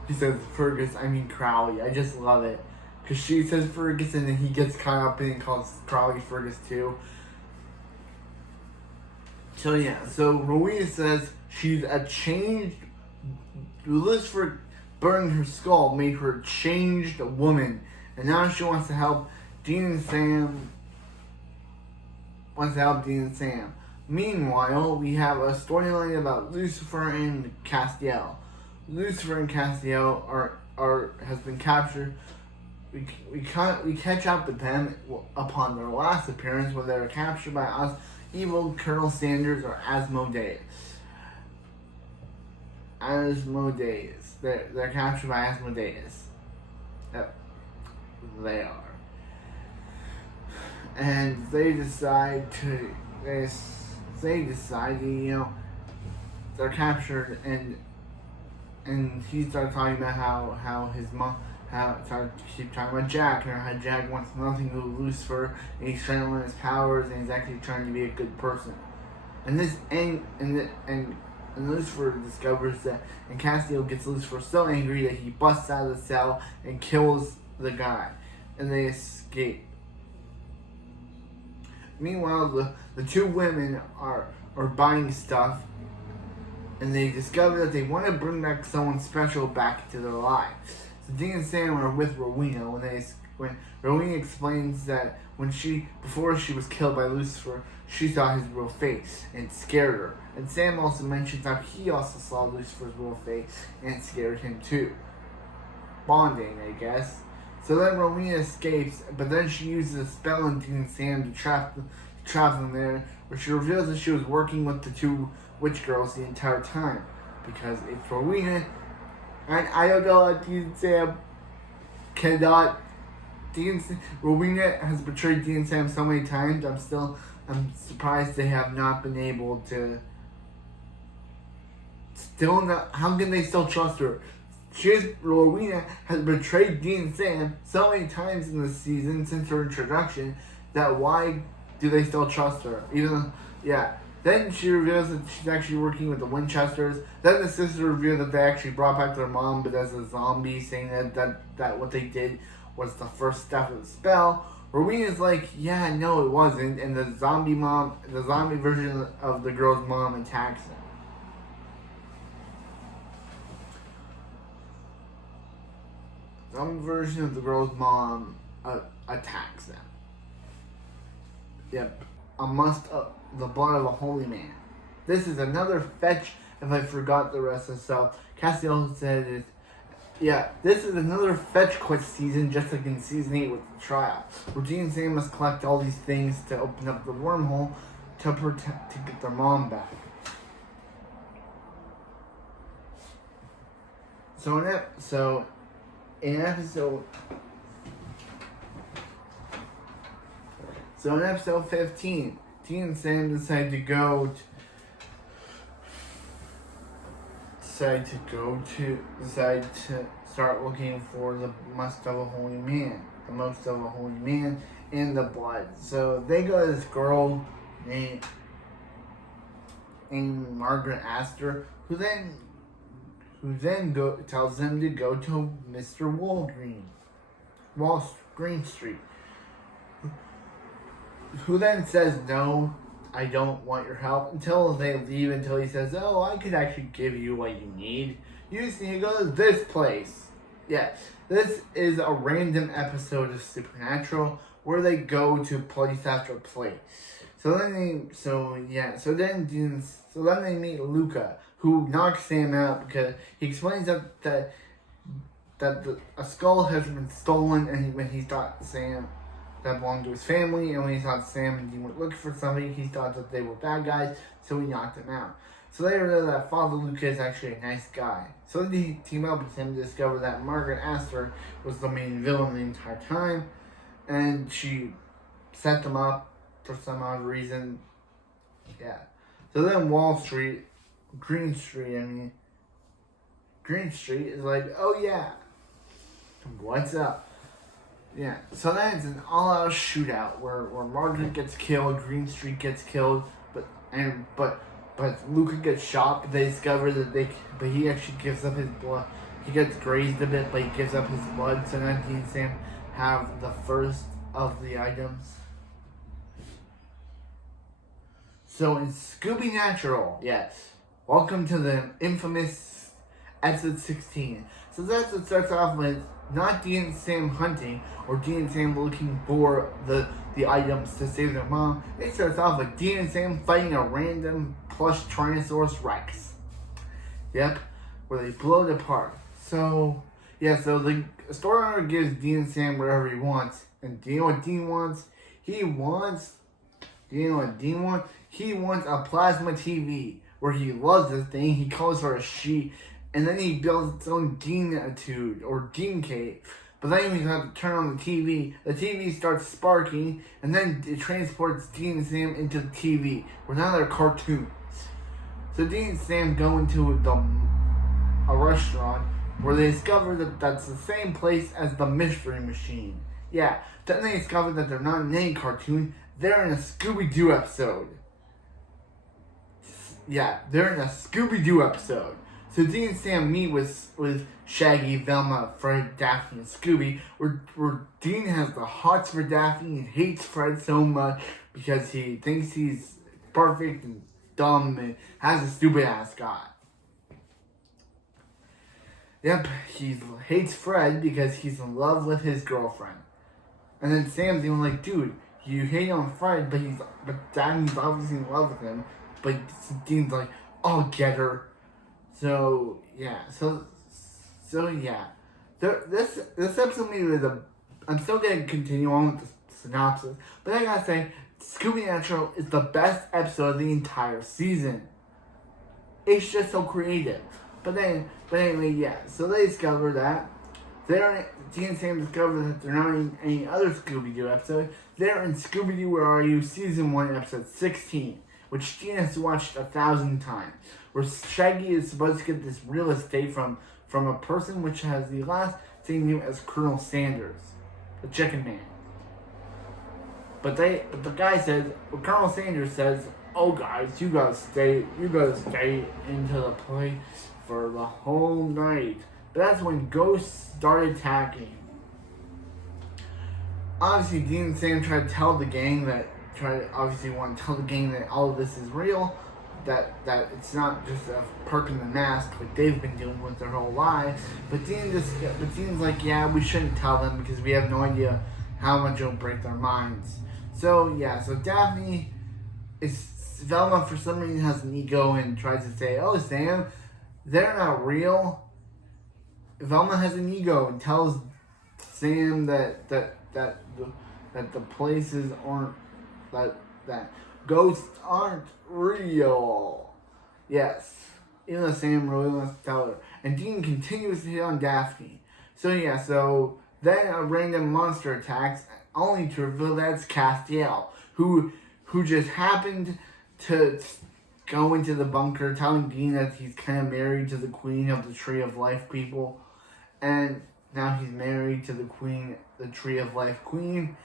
He says Fergus, I mean Crowley. I just love it. Because she says Fergus and then he gets caught up in and calls Crowley Fergus too. So Rowena says she's a changed. Lucifer burned her skull, made her a changed woman. And now she wants to help Dean and Sam. Meanwhile, we have a storyline about Lucifer and Castiel. Lucifer and Castiel has been captured. We catch up with them upon their last appearance, where they were captured by evil Colonel Sanders or Asmodeus. They're captured by Asmodeus. They are. And they decide they're captured, and he started talking about how his mom, started to keep talking about Jack, and how Jack wants nothing to do with Lucifer, and he's trying to learn his powers, and he's actually trying to be a good person. And Lucifer discovers that, and Castiel gets Lucifer so angry that he busts out of the cell and kills the guy, and they escape. Meanwhile, the two women are buying stuff, and they discover that they want to bring back someone special back into their lives. So Dean and Sam are with Rowena when when Rowena explains that before she was killed by Lucifer, she saw his real face and it scared her. And Sam also mentions how he also saw Lucifer's real face and it scared him too. Bonding, I guess. So then Rowena escapes, but then she uses a spell on Dean and Sam to trap them there, where she reveals that she was working with the two witch girls the entire time. Because it's Rowena, and I don't know how Dean and Sam cannot. Rowena has betrayed Dean and Sam so many times. I'm surprised they have not been able to. Still not. How can they still trust her? Rowena has betrayed Dean and Sam so many times in this season since her introduction that why do they still trust her? Then she reveals that she's actually working with the Winchesters. Then the sisters reveal that they actually brought back their mom, but as a zombie, saying that what they did was the first step of the spell. Rowena's like, yeah, no, it wasn't, and the zombie version of the girl's mom attacks them. Some version of the girl's mom attacks them. Yep. The blood of a holy man. This is another fetch if I forgot the rest of the stuff. Cassie also said it. Yeah, this is another fetch quest season, just like in season 8 with the trial. Where Dean and Sam must collect all these things to open up the wormhole to get their mom back. So in episode 15, Dean and Sam decide to start looking for the most of a holy man in the blood. So they go to this girl named Margaret Astor, who then tells them to go to Mr. Green Street, who then says, no, I don't want your help, until they leave, until he says, oh, I could actually give you what you need. You just need to go to this place. Yeah, this is a random episode of Supernatural where they go to place after place. So then they meet Luca, who knocks Sam out because he explains that a skull has been stolen, and when he thought Sam that belonged to his family, and when he thought Sam and Dean were looking for somebody, he thought that they were bad guys, so he knocked them out. So they realize that Father Luca is actually a nice guy. So they team up with him to discover that Margaret Astor was the main villain the entire time, and she set them up for some odd reason. Yeah. So then Green Street is like, oh yeah, what's up? Yeah, so then it's an all-out shootout where Margaret gets killed, Green Street gets killed, but Luca gets shot. But they discover but he actually gives up his blood. He gets grazed a bit, but he gives up his blood. So now Dean and Sam have the first of the items. So in Scooby Natural, yes, welcome to the infamous episode 16. So that's what starts off with not Dean and Sam hunting or Dean and Sam looking for the items to save their mom. It starts off with Dean and Sam fighting a random plush Tyrannosaurus Rex. Yep, where they blow it apart. So the story gives Dean and Sam whatever he wants. And do you know what Dean wants? He wants a plasma TV where he loves this thing. He calls her a she. And then he builds its own Dean-tude or Dean Cave. But then when you have to turn on the TV starts sparking, and then it transports Dean and Sam into the TV, where now they're cartoons. So Dean and Sam go into a restaurant where they discover that that's the same place as the Mystery Machine. Yeah, then they discover that they're not in any cartoon, they're in a Scooby-Doo episode. Yeah, they're in a Scooby-Doo episode. So Dean and Sam meet with Shaggy, Velma, Fred, Daphne, and Scooby, where Dean has the hots for Daphne and hates Fred so much because he thinks he's perfect and dumb and has a stupid ass guy. Yep, he hates Fred because he's in love with his girlfriend. And then Sam's even like, dude, you hate on Fred, but Daphne's obviously in love with him. But Dean's like, I'll get her. So yeah, so yeah. This episode maybe was I'm still gonna continue on with the synopsis, but I gotta say, Scooby Natural is the best episode of the entire season. It's just so creative. But anyway, yeah. So they discover that Dean and Sam discover that they're not in any other Scooby-Doo episode. They're in Scooby-Doo Where Are You? Season 1, episode 16, which Dean has watched 1,000 times, where Shaggy is supposed to get this real estate from a person which has the last same name as Colonel Sanders, the Chicken Man. But the guy says, Colonel Sanders says, oh guys, you gotta stay into the place for the whole night. But that's when ghosts started attacking. Obviously, Dean and Sam want to tell the gang that all of this is real, that it's not just a perk in the mask like they've been dealing with their whole lives. But Dean's like, yeah, we shouldn't tell them because we have no idea how much it'll break their minds. So yeah, so Velma for some reason has an ego and tries to say, oh Sam, they're not real. Velma has an ego and tells Sam that the places aren't, that ghosts aren't real. Yes. Even though Sam really wants to tell her. And Dean continues to hit on Daphne. So yeah, so then a random monster attacks, only to reveal that it's Castiel, who just happened to go into the bunker telling Dean that he's kind of married to the queen of the Tree of Life people. And now he's married to the Tree of Life queen.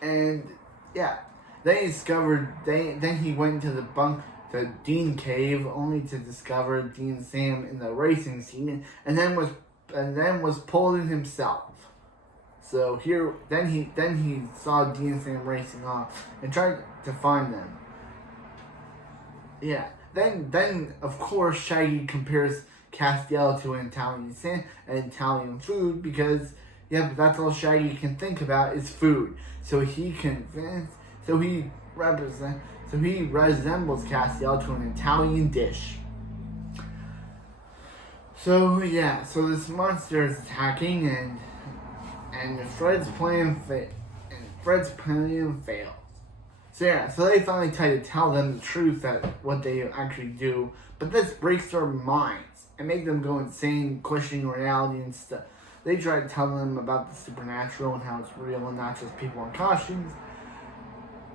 And yeah, then he went into the Dean cave, only to discover Dean and Sam in the racing scene, and then was pulled in himself. So then he saw Dean and Sam racing off and tried to find them. Yeah. Then of course Shaggy compares Castiel to an Italian food, because but that's all Shaggy can think about is food. So he resembles Castiel to an Italian dish. So yeah, so this monster is attacking and Fred's plan fails. So yeah, so they finally try to tell them the truth, that what they actually do, but this breaks their minds and make them go insane, questioning reality and stuff. They try to tell them about the supernatural and how it's real and not just people in costumes.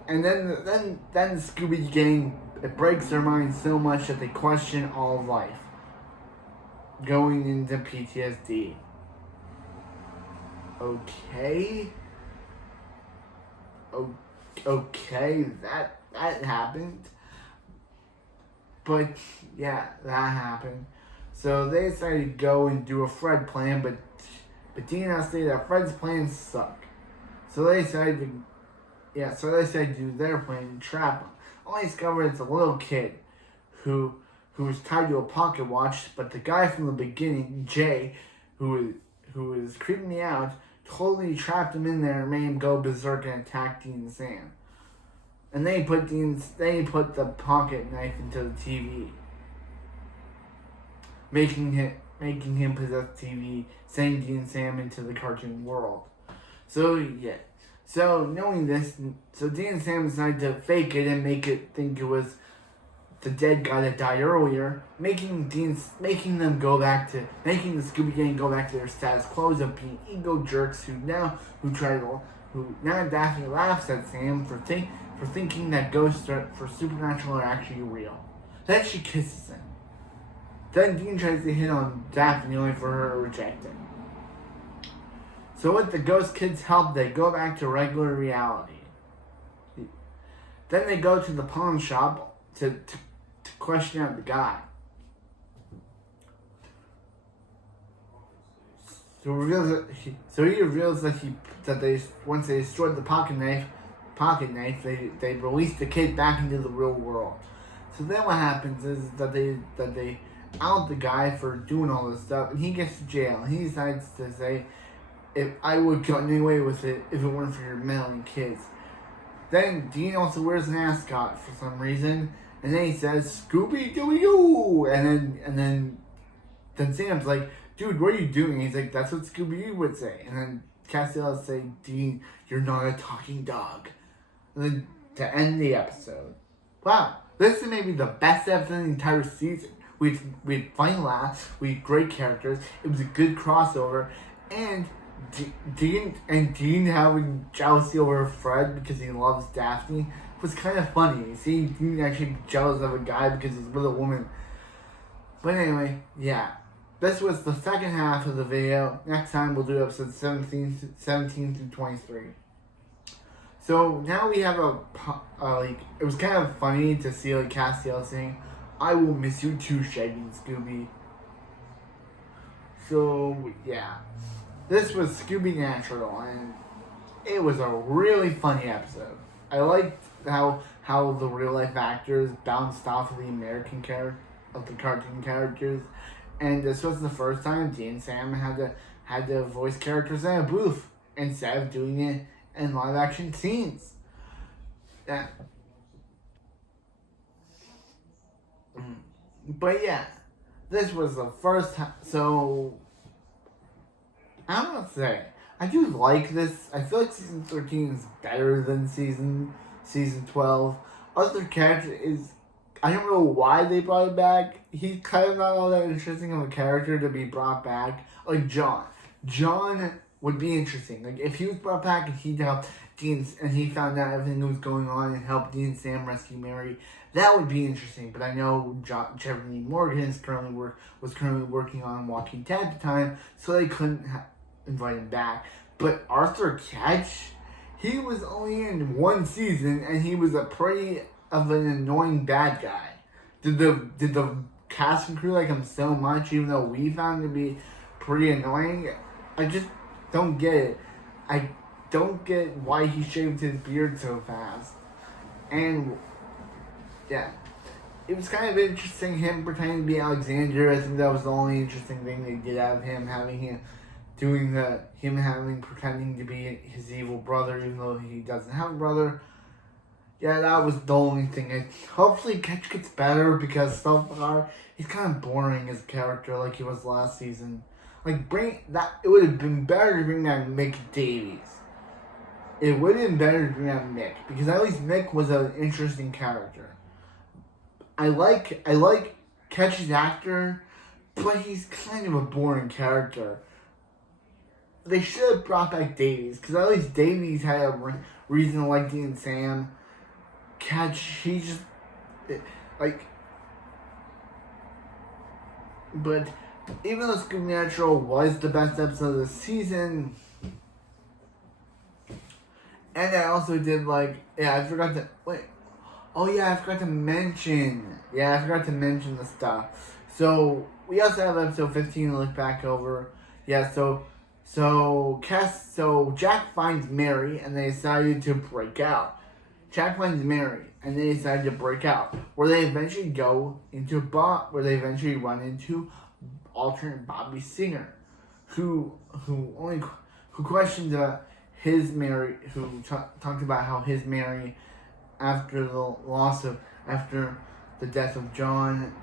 And then the Scooby gang, it breaks their minds so much that they question all of life, going into PTSD. Okay, that happened. But yeah, that happened. So they decided to go and do a Fred plan, but Dean and I say that Fred's plans suck. So they decided to do their plan and trap him. Only discovered it's a little kid who was tied to a pocket watch, but the guy from the beginning, Jay, who is creeping me out, totally trapped him in there and made him go berserk and attack Dean and Sam. And they put the pocket knife into the TV, making him possess TV, sending Dean and Sam into the cartoon world. So yeah. So knowing this, so Dean and Sam decided to fake it and make it think it was the dead guy that died earlier, making the Scooby Gang go back to their status quo of being ego jerks who now Daphne laughs at Sam for thinking that ghosts for supernatural are actually real. Then she kisses him. Then Dean tries to hit on Daphne only for her to reject it. So with the ghost kids' help, they go back to regular reality. Then they go to the pawn shop to question out the guy. So he reveals that once they destroyed the pocket knife, they released the kid back into the real world. So then what happens is that they out the guy for doing all this stuff, and he gets to jail. And he decides to say, if I would go anyway with it if it weren't for your meddling kids. Then Dean also wears an ascot for some reason, and then he says Scooby Dooby Doo, and then Sam's like, dude, what are you doing? He's like, that's what Scooby Doo would say, and then Castiel would say, Dean, you're not a talking dog, and then to end the episode. Wow, this is maybe the best episode of the entire season. We had funny laughs, we had great characters, it was a good crossover, and Dean having jealousy over Fred because he loves Daphne was kind of funny. Seeing Dean actually be jealous of a guy because he's with a woman. But anyway, yeah. This was the second half of the video. Next time we'll do episodes 17 through 23. So now we have it was kind of funny to see like Castiel saying, I will miss you too, Shaggy and Scooby. So, yeah. This was Scooby Natural, and it was a really funny episode. I liked how the real life actors bounced off of the American of the cartoon characters, and this was the first time Dean and Sam had to voice characters in a booth instead of doing it in live action scenes. But yeah, this was the first time. So I don't know what to say. I do like this. I feel like season 13 is better than season 12. Arthur Catch is, I don't know why they brought it back. He's kind of not all that interesting of a character to be brought back. Like John. John would be interesting. Like if he was brought back and he helped Dean and he found out everything that was going on and helped Dean and Sam rescue Mary, that would be interesting. But I know Trevor Morgan was currently working on Walking Dead at the time, so they couldn't invite him back. But Arthur Catch, he was only in one season and he was a pretty of an annoying bad guy. Did the cast and crew like him so much, even though we found him to be pretty annoying? I just don't get it. I don't get why he shaved his beard so fast. And yeah, it was kind of interesting him pretending to be Alexander. I think that was the only interesting thing they did out of him, pretending to be his evil brother, even though he doesn't have a brother. Yeah, that was the only thing. Hopefully Catch gets better, because so far he's kind of boring as a character like he was last season. Like, it would have been better to bring back Mick Davies. It would have been better to bring back Mick, because at least Mick was an interesting character. I like Catch's actor, but he's kind of a boring character. They should have brought back Davies, because at least Davies had a reason to like Dean and Sam. Catch, he just, like, but even though Scooby Natural was the best episode of the season, and I also did I forgot to mention the stuff. So we also have episode 15 to look back over. Yeah, so Jack finds Mary and they decided to break out. Jack finds Mary and they decided to break out, where they eventually run into alternate Bobby Singer, who questions his Mary, who talked about how his Mary, after the death of John,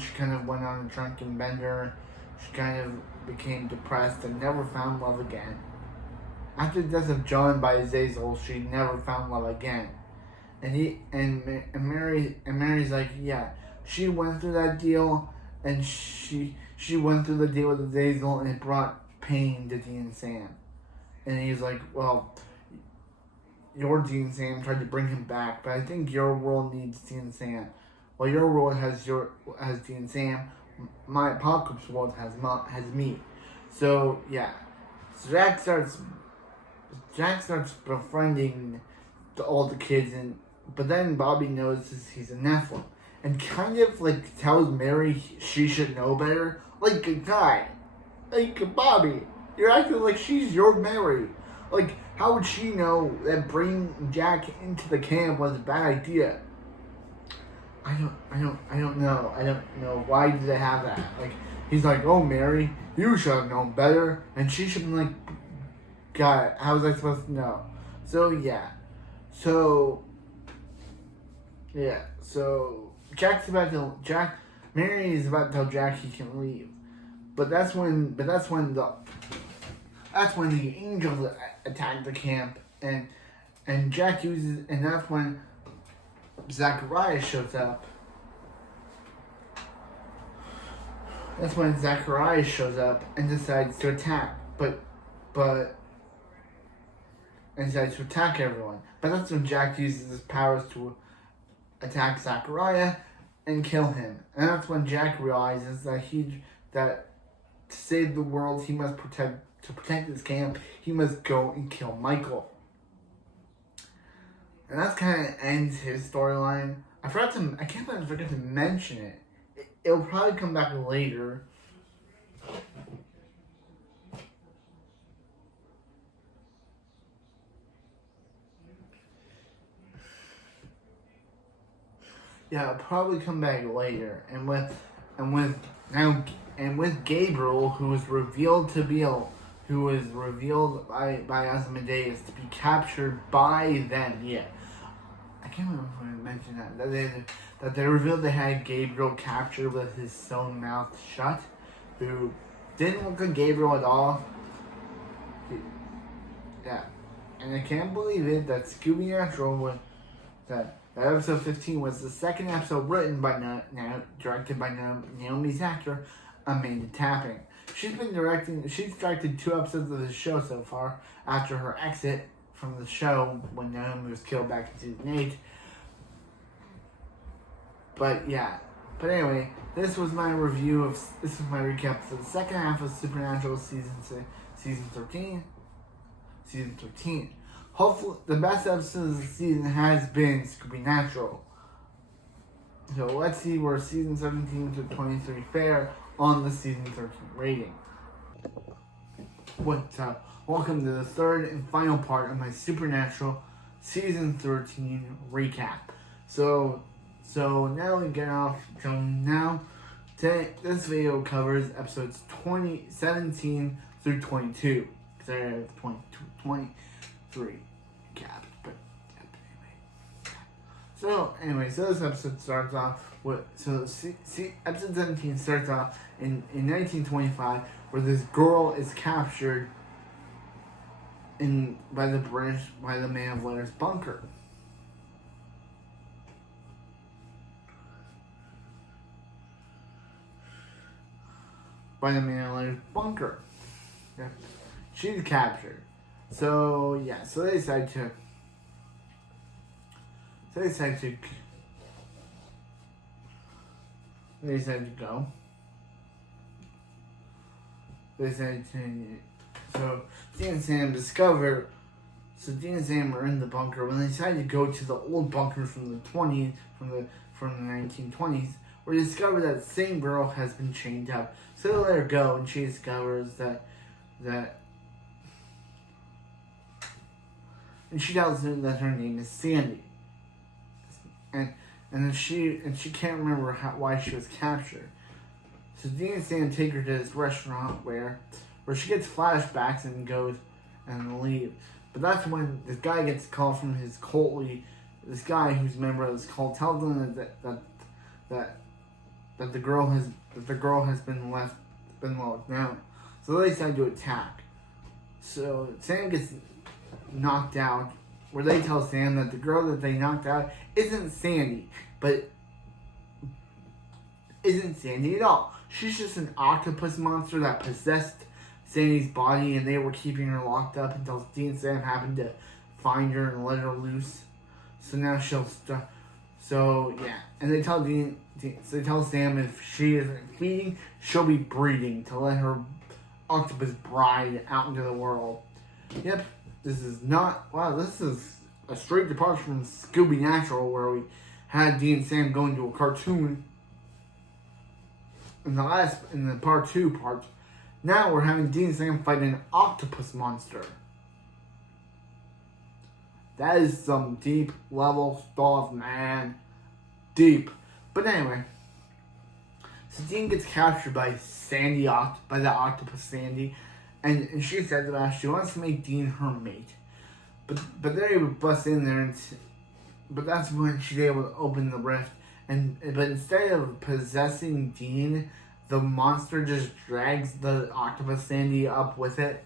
she kind of went on a drunken bender. She kind of became depressed and never found love again. After the death of John by Azazel, she never found love again. And Mary's like, yeah, she went through that deal, and she went through the deal with Azazel, and it brought pain to Dean and Sam. And he's like, well, your Dean and Sam tried to bring him back, but I think your world needs Dean and Sam. Well, your world has Dean and Sam. My Apocalypse world has me. So yeah, so Jack starts befriending all the kids, but then Bobby notices he's a Nephilim and kind of tells Mary she should know better. Like a guy, like Bobby, you're acting like she's your Mary. Like, how would she know that bringing Jack into the camp was a bad idea? I don't know. I don't know. Why do they have that? he's like, "Oh, Mary, you should have known better," and she should be like, "God, how was I supposed to know?" So yeah, so Mary is about to tell Jack he can leave, but that's when the angels attack the camp, and Jack uses, and that's when Zachariah shows up. That's when Zachariah shows up and decides to attack, and decides to attack everyone. But that's when Jack uses his powers to attack Zachariah and kill him. And that's when Jack realizes that to save the world, he must protect his camp, he must go and kill Michael. And that kind of ends his storyline. I can't believe I forgot to mention it. It'll probably come back later. Yeah, it'll probably come back later. And with Gabriel, who was revealed by Asmodeus to be captured by them. Yeah, I can't remember if I mentioned that they revealed they had Gabriel captured with his sewn mouth shut, who didn't look like Gabriel at all. Yeah, and I can't believe it that Scooby Natural was that episode 15 was the second episode written by directed by Naomi's actor Amanda Tapping. She's directed 2 episodes of the show so far after her exit from the show when Naomi was killed back in season 8. But anyway, this was my recap for the second half of Supernatural season 13. Hopefully, the best episode of the season has been Scooby Natural. So let's see where season 17 to 23 fare on the season 13 rating. What's up? Welcome to the third and final part of my Supernatural season 13 recap. So now we get off. So now, this video covers episodes 17 through 22. Because I have 23 recap. But anyway. So this episode starts off with episode 17 starts off in 1925, where this girl is captured by the British, by the Man of Letters bunker. Yeah. She's captured. So they decide to go. So Dean and Sam are in the bunker when they decide to go to the old bunker from the 1920s, where they discover that the same girl has been chained up. So they let her go, and she discovers that and she tells them that her name is Sandy, and she can't remember why she was captured. So Dean and Sam take her to this restaurant where she gets flashbacks and goes and leaves. But that's when this guy gets a call from his cult. This guy who's a member of this cult tells them that the girl has been locked down. So they decide to attack. So Sam gets knocked out, where they tell Sam that the girl that they knocked out isn't Sandy, but isn't Sandy at all. She's just an octopus monster that possessed Sandy's body, and they were keeping her locked up until Dean and Sam happened to find her and let her loose. So now and they tell they tell Sam if she isn't feeding, she'll be breeding to let her octopus bride out into the world. Yep, this is a straight departure from Scooby Natural, where we had Dean and Sam going to a cartoon in the part 2 part. Now we're having Dean and Sam fight an octopus monster. That is some deep level stuff, man. Deep. But anyway, So Dean gets captured by by the octopus Sandy, and she says that she wants to make Dean her mate. But they're able to bust in there, but that's when she's able to open the rift. But instead of possessing Dean, the monster just drags the octopus Sandy up with it.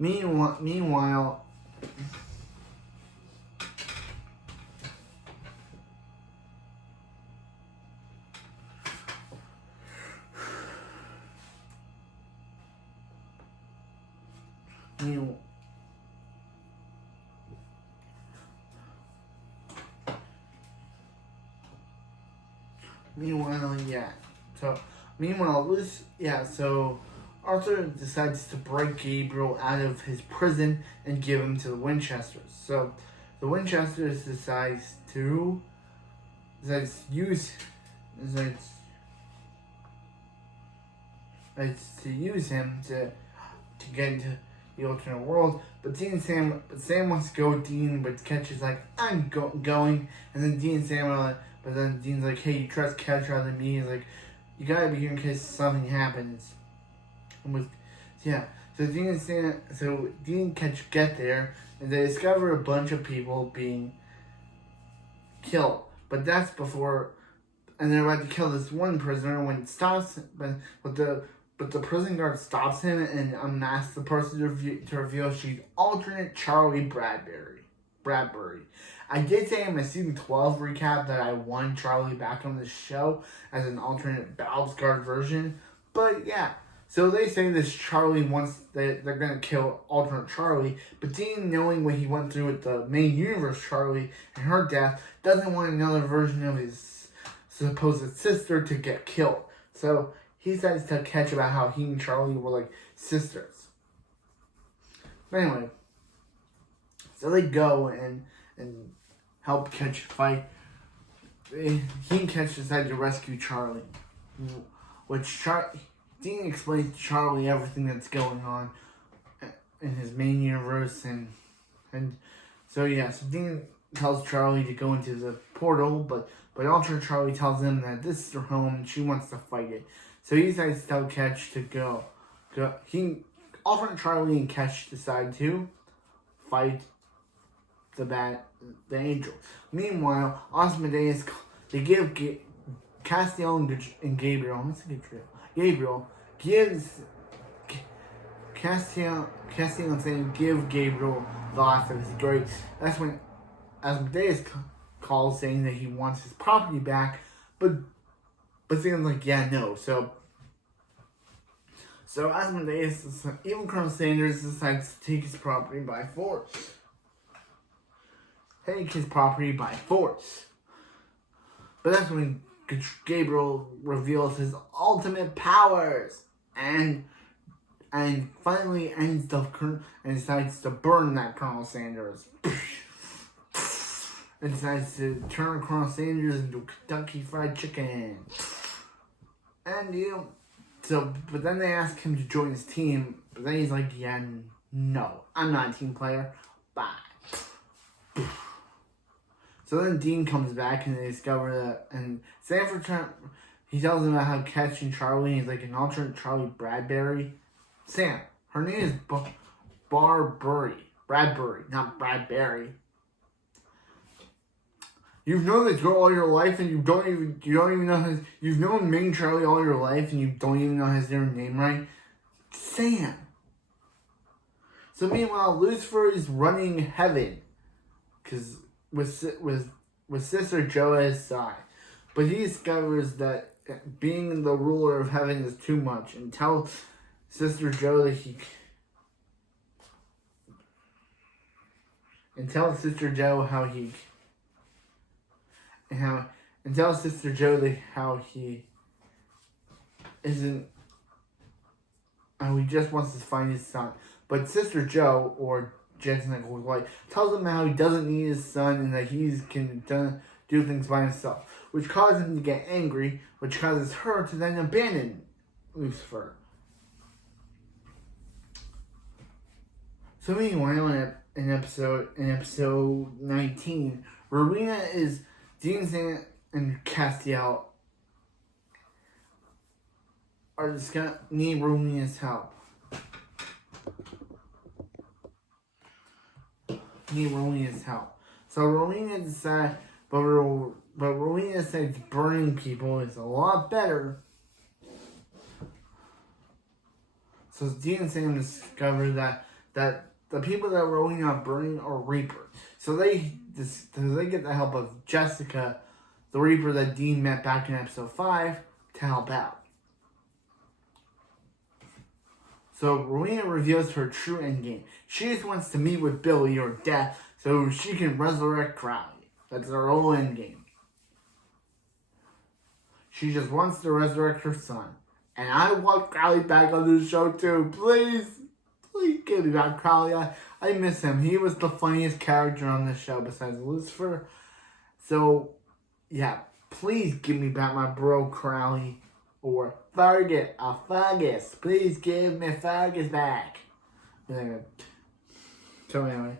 Meanwhile, yeah. So Arthur decides to break Gabriel out of his prison and give him to the Winchesters. So the Winchesters decides to use him to get into the alternate world. But Sam wants to go. Dean, but Ketch is like, I'm going. And then Dean and Sam are like, but then Dean's like, hey, you trust Ketch rather than me? He's like, you gotta be here in case something happens. So Dean and Ketch get there, and they discover a bunch of people being killed. But that's before, and they're about to kill this one prisoner when it stops. But the prison guard stops him and unmasks the person to reveal she's alternate Charlie Bradbury. I did say in my season 12 recap that I wanted Charlie back on the show as an alternate Babs Guard version. But yeah, so they say this Charlie they're going to kill alternate Charlie. But Dean, knowing what he went through with the main universe Charlie and her death, doesn't want another version of his supposed sister to get killed. So he decides to Ketch about how he and Charlie were like sisters. But anyway, so they go and help Ketch fight. He and Ketch decide to rescue Charlie, Dean explains to Charlie everything that's going on in his main universe, and so Dean tells Charlie to go into the portal, but alternate Charlie tells him that this is her home and she wants to fight it. So he decides to tell Ketch to go. Alternate Charlie and Ketch decide to fight the angel. Meanwhile, Asmodeus, they give Castiel and Gabriel. Let's get real. Gabriel gives Castiel and saying give Gabriel the last of his grace. That's when Asmodeus calls saying that he wants his property back, but Sam's like, yeah, no. So Asmodeus, even Colonel Sanders, decides to take his property by force. But that's when Gabriel reveals his ultimate powers and finally ends and decides to burn that Colonel Sanders. And decides to turn Colonel Sanders into Kentucky Fried Chicken. And but then they ask him to join his team, but then he's like, yeah, no, I'm not a team player. Bye. So then Dean comes back and they discover that, and Sanford, he tells them about how Ketch and Charlie is like an alternate Charlie Bradbury. Sam, her name is Bradbury, not Bradbury. You've known this girl all your life, and you don't even know you've known main Charlie all your life, and you don't even know his name right. Sam. So meanwhile, Lucifer is running heaven, because with Sister Joe at his side, but he discovers that being the ruler of heaven is too much, and tells Sister Joe that tells Sister Joe how he isn't, how he just wants to find his son. But Sister Joe, or Jensen Nichols White, tells him how he doesn't need his son and that he can do things by himself, which causes him to get angry, which causes her to then abandon Lucifer. So meanwhile, in episode 19, Rowena is Dean and Castiel are just gonna need Rowena's help. So Rowena decided, but Rowena said burning people is a lot better. So Dean and Sam discovered that the people that Rowena are burning are Reapers. So they get the help of Jessica, the Reaper that Dean met back in episode 5, to help out. So Rowena reveals her true endgame. She just wants to meet with Billy or death so she can resurrect Crowley. That's her whole endgame. She just wants to resurrect her son. And I want Crowley back on the show too. Please give me back Crowley. I miss him. He was the funniest character on the show besides Lucifer. So, yeah, please give me back my bro Crowley. Or Fergus. Please give me Fergus back. So anyway.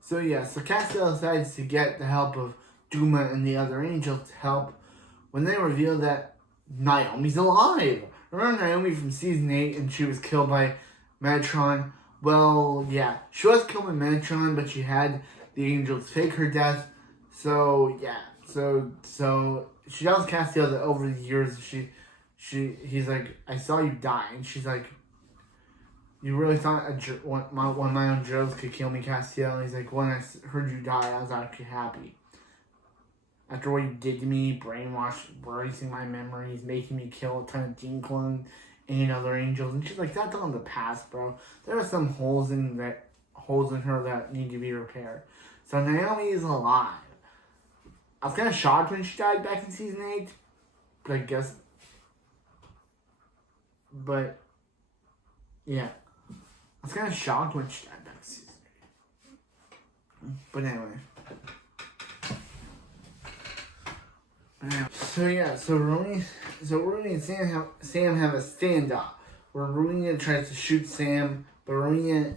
So Castiel decides to get the help of Duma and the other angels to help when they reveal that Naomi's alive. Remember Naomi from season 8 and she was killed by Metatron? Well, yeah, she was killed by Metatron, but she had the angels fake her death. So, yeah. So she tells Castiel that over the years he's like, I saw you die, and she's like, you really thought one of my own Joes could kill me, Castiel? And he's like, when I heard you die, I was actually happy. After what you did to me, erasing my memories, making me kill a ton of Dean clones and other angels, and she's like, that's all in the past, bro. There are some holes in her that need to be repaired. So Naomi is alive. I was kind of shocked when she died back in season 8. But yeah. I was kind of shocked when she died back in season 8. But anyway. So Rowena and Sam have a standoff where Rowena tries to shoot Sam, but Rowena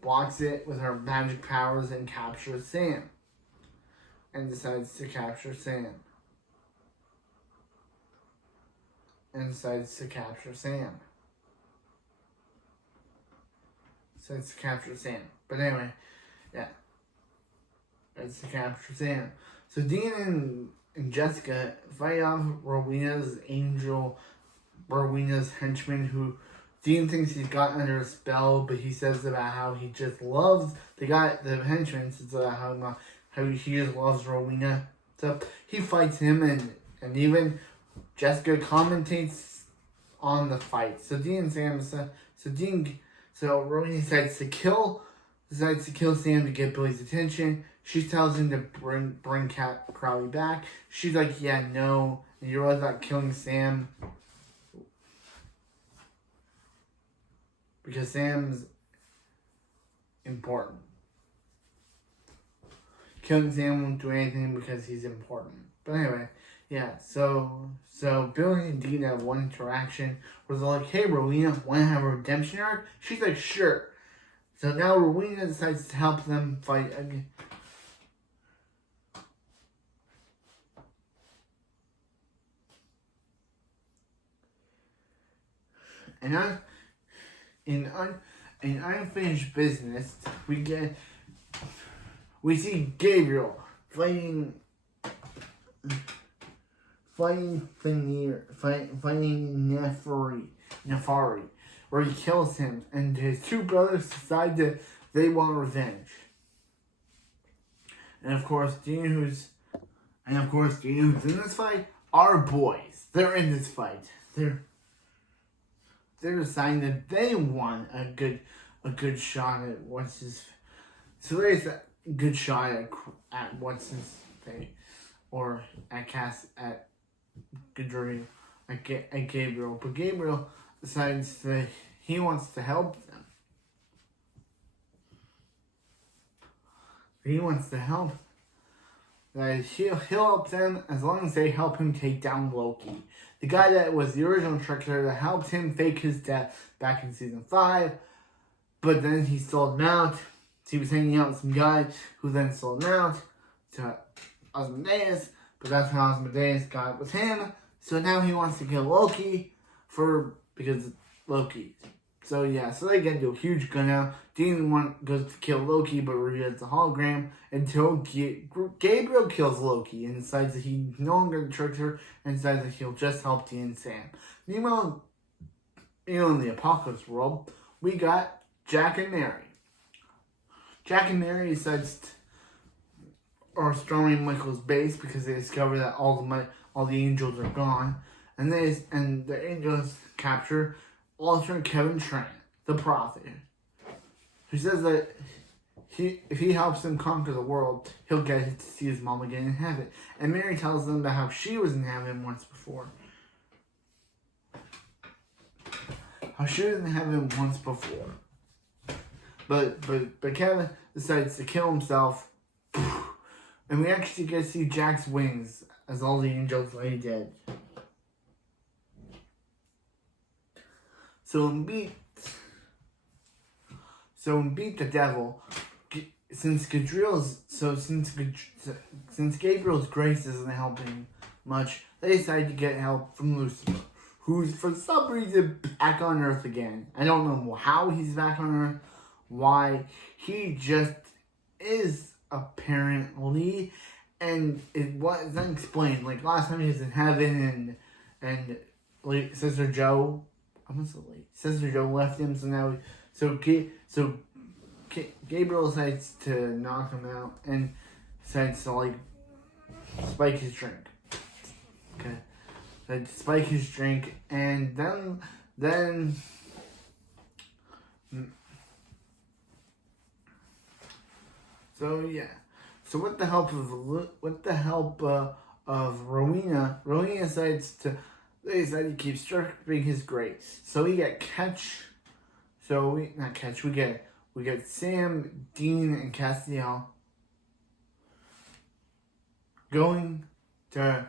blocks it with her magic powers and captures Sam. And decides to capture Sam. But anyway, yeah. Decides to capture Sam. So Dean and Jessica fight off Rowena's henchman, who Dean thinks he's got under a spell, but he says about how he just loves the henchman, says about how he just loves Rowena. So he fights him, and even Jessica commentates on the fight. So Rowena decides to kill Sam to get Billy's attention. She tells him to bring Crowley back. She's like, yeah, no, and you realize about killing Sam because Sam's important. Killing Sam won't do anything because he's important. But anyway, yeah, so Billy and Dean have one interaction where they're like, hey, Rowena, want to have a redemption arc? She's like, sure. So now Rowena decides to help them fight again. And in Unfinished Business, we see Gabriel fighting Nefari, where he kills him, and his two brothers decide that they want revenge. And of course, Dean who's in this fight are boys. They're in this fight. They're deciding that they want a good shot at what's his. So there's a good shot at what's his face, or at Gabriel, at Gabriel. But Gabriel decides that he wants to help them. He wants to help. That he'll help them as long as they help him take down Loki. The guy that was the original trickster that helped him fake his death back in season 5. But then he sold him out. He was hanging out with some guy who then sold him out. to Asmodeus, but that's how Asmodeus got with him. So now he wants to kill Loki because Loki. So yeah, so they get into a huge gun out. Dean goes to kill Loki, but reveals the hologram until Gabriel kills Loki and decides that he no longer tricks her and decides that he'll just help Dean and Sam. Meanwhile, in the Apocalypse world, we got Jack and Mary. Jack and Mary are storming Michael's base because they discover that all the angels are gone, and the angels capture alternate Kevin Tran, the prophet, who says that if he helps him conquer the world, he'll get to see his mom again in heaven. And Mary tells them about how she was in heaven once before. But Kevin decides to kill himself, and we actually get to see Jack's wings as all the angels lay dead. So in Beat the Devil, since Gabriel's grace isn't helping much, they decide to get help from Lucifer, who's for some reason back on Earth again. I don't know how he's back on Earth, why. He just is apparently, and it was unexplained. Like last time he was in heaven, and like Sister Joe left him, so Gabriel decides to knock him out and decides to spike his drink. Okay, spike his drink, and then so yeah. So with the help of Rowena decides to keep stripping his grace. So we get we get Sam, Dean, and Castiel going to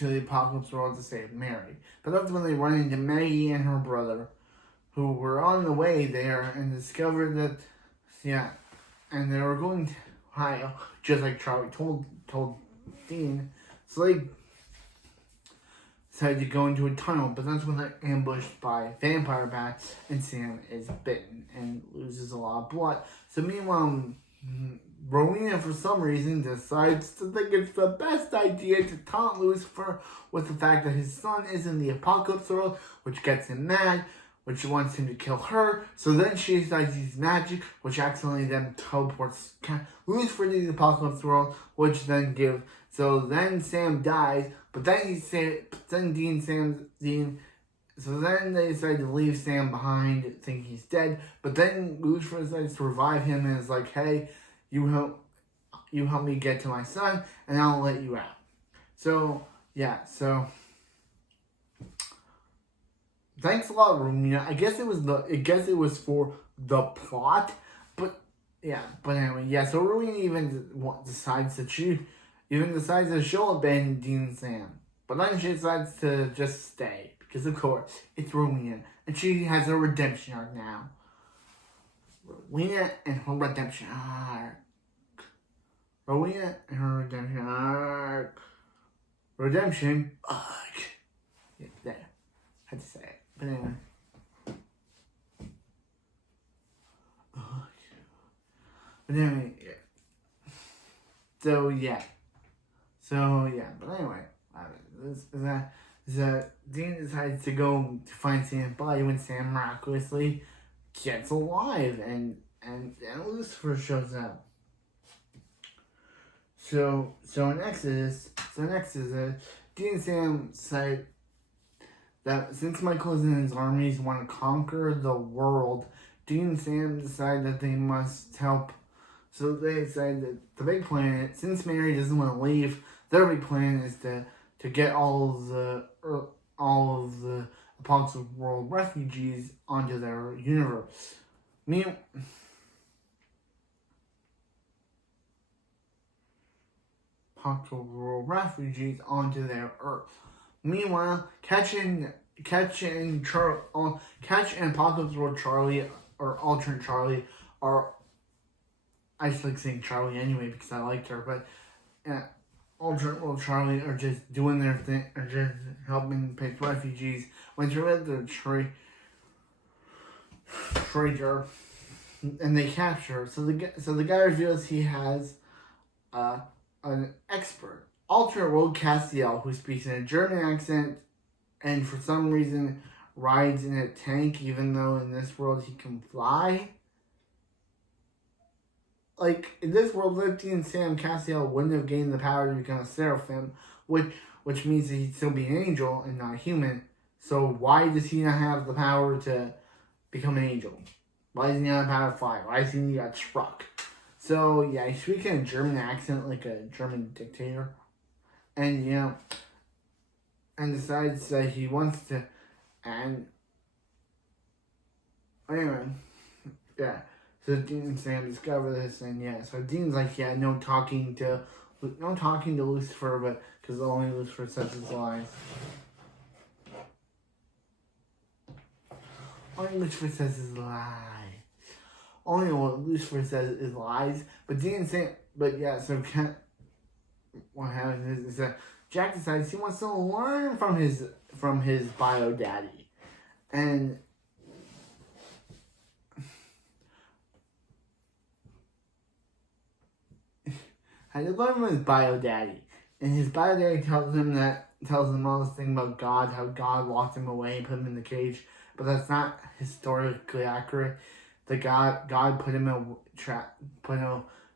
the Apocalypse world to save Mary. But that's when they run into Maggie and her brother, who were on the way there and discovered that, and they were going to Ohio, just like Charlie told Dean. So they decided to go into a tunnel, but that's when they're ambushed by vampire bats, and Sam is bitten and loses a lot of blood. So meanwhile, Rowena, for some reason, decides to think it's the best idea to taunt Lucifer with the fact that his son is in the Apocalypse world, which gets him mad, which wants him to kill her. So then she decides to use magic, which accidentally then teleports Lucifer to the Apocalypse world, which then so then Sam dies, but then so then they decide to leave Sam behind, think he's dead, but then Lucifer decides to revive him and is like, hey, you help me get to my son, and I'll let you out. So, yeah, thanks a lot, Rowena. I guess it was for the plot, but anyway, so Rowena even decides that she'll abandon Dean and Sam, but then she decides to just stay because of course it's Rowena, and she has a redemption arc now. Rowena and her redemption arc. Redemption arc. Yeah, there. Had to say it. But anyway. But anyway, Dean decides to go to find Sam's body when Sam miraculously gets alive, and Lucifer shows up. So next is Dean and Sam decide that since Michael is in his armies want to conquer the world, Dean and Sam decide that they must help. So they decide that the big plan, since Mary doesn't want to leave, their big plan is to get all of the Apocalypse World refugees onto their universe. Apocalypse World refugees onto their Earth. Meanwhile, catching Catch and Apocalypse World Charlie or Alternate Charlie are, I just like saying Charlie anyway because I liked her, but Alternate World Charlie are just doing their thing, are just helping pick refugees. When you're at the trader, and they capture her. So the guy reveals he has an expert, Alternate World Castiel, who speaks in a German accent, and for some reason rides in a tank, even though in this world he can fly. Like, in this world, Lifty and Sam Castiel wouldn't have gained the power to become a seraphim, which means that he'd still be an angel and not a human. So why does he not have the power to become an angel? Why does he not have the power to fly? Why does he got struck? So, yeah, he's speaking a German accent like a German dictator. And, and decides that he wants to, and anyway, yeah. So Dean and Sam discover this, and so Dean's like, no talking to Lucifer, but because only Lucifer says his lies. Only Lucifer says his lies. Only what Lucifer says is lies. But Dean and Sam, what happens is that Jack decides he wants to learn from his bio daddy, and had to learn from his bio daddy. And his bio daddy tells him all this thing about God, how God locked him away and put him in the cage. But that's not historically accurate. God put him in a trap,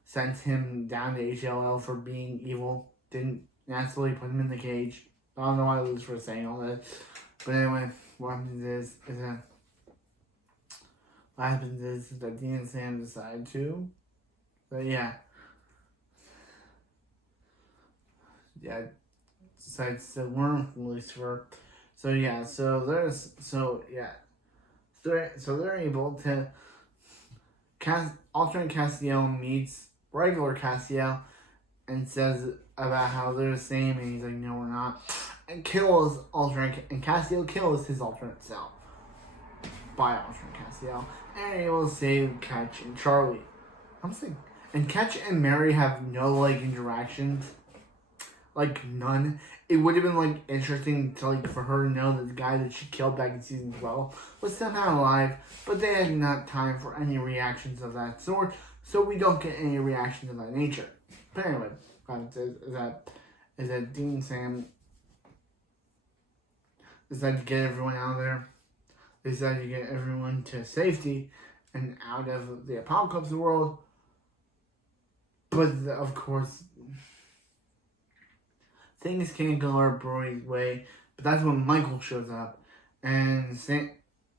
sent him down to HLL for being evil. Didn't naturally put him in the cage. I don't know why Lucifer saying all that. But anyway, what happens is that Dean and Sam decide to. But decides to learn from Lucifer. So they're able to alternate Castiel meets regular Castiel and says about how they're the same, and he's like, no, we're not, and kills alternate, and Castiel kills his alternate self by alternate Castiel, and able to save Catch and Charlie. I'm saying, and Catch and Mary have no interactions. None. It would have been interesting to for her to know that the guy that she killed back in season 12 was somehow alive, but they had not time for any reactions of that sort, so we don't get any reactions of that nature. But anyway, what happens is that Dean and Sam decide to get everyone out of there. They decide to get everyone to safety and out of the apocalypse world. But of course, things can't go our Brody's way, but that's when Michael shows up, and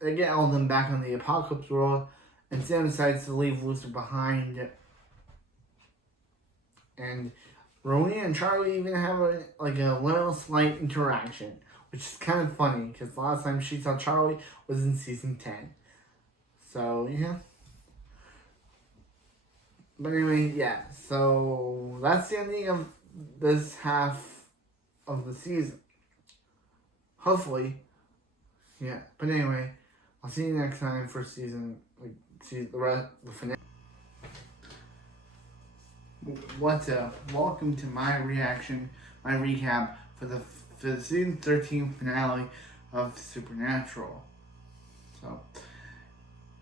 they get all of them back on the apocalypse world, and Sam decides to leave Lucifer behind, and Rowena and Charlie even have a little slight interaction, which is kind of funny, because the last time she saw Charlie was in season 10. So, But anyway, so that's the ending of this half of the season. Hopefully. But anyway, I'll see you next time for season, the finale. What's up? Welcome to my recap for the season 13 finale of Supernatural. So,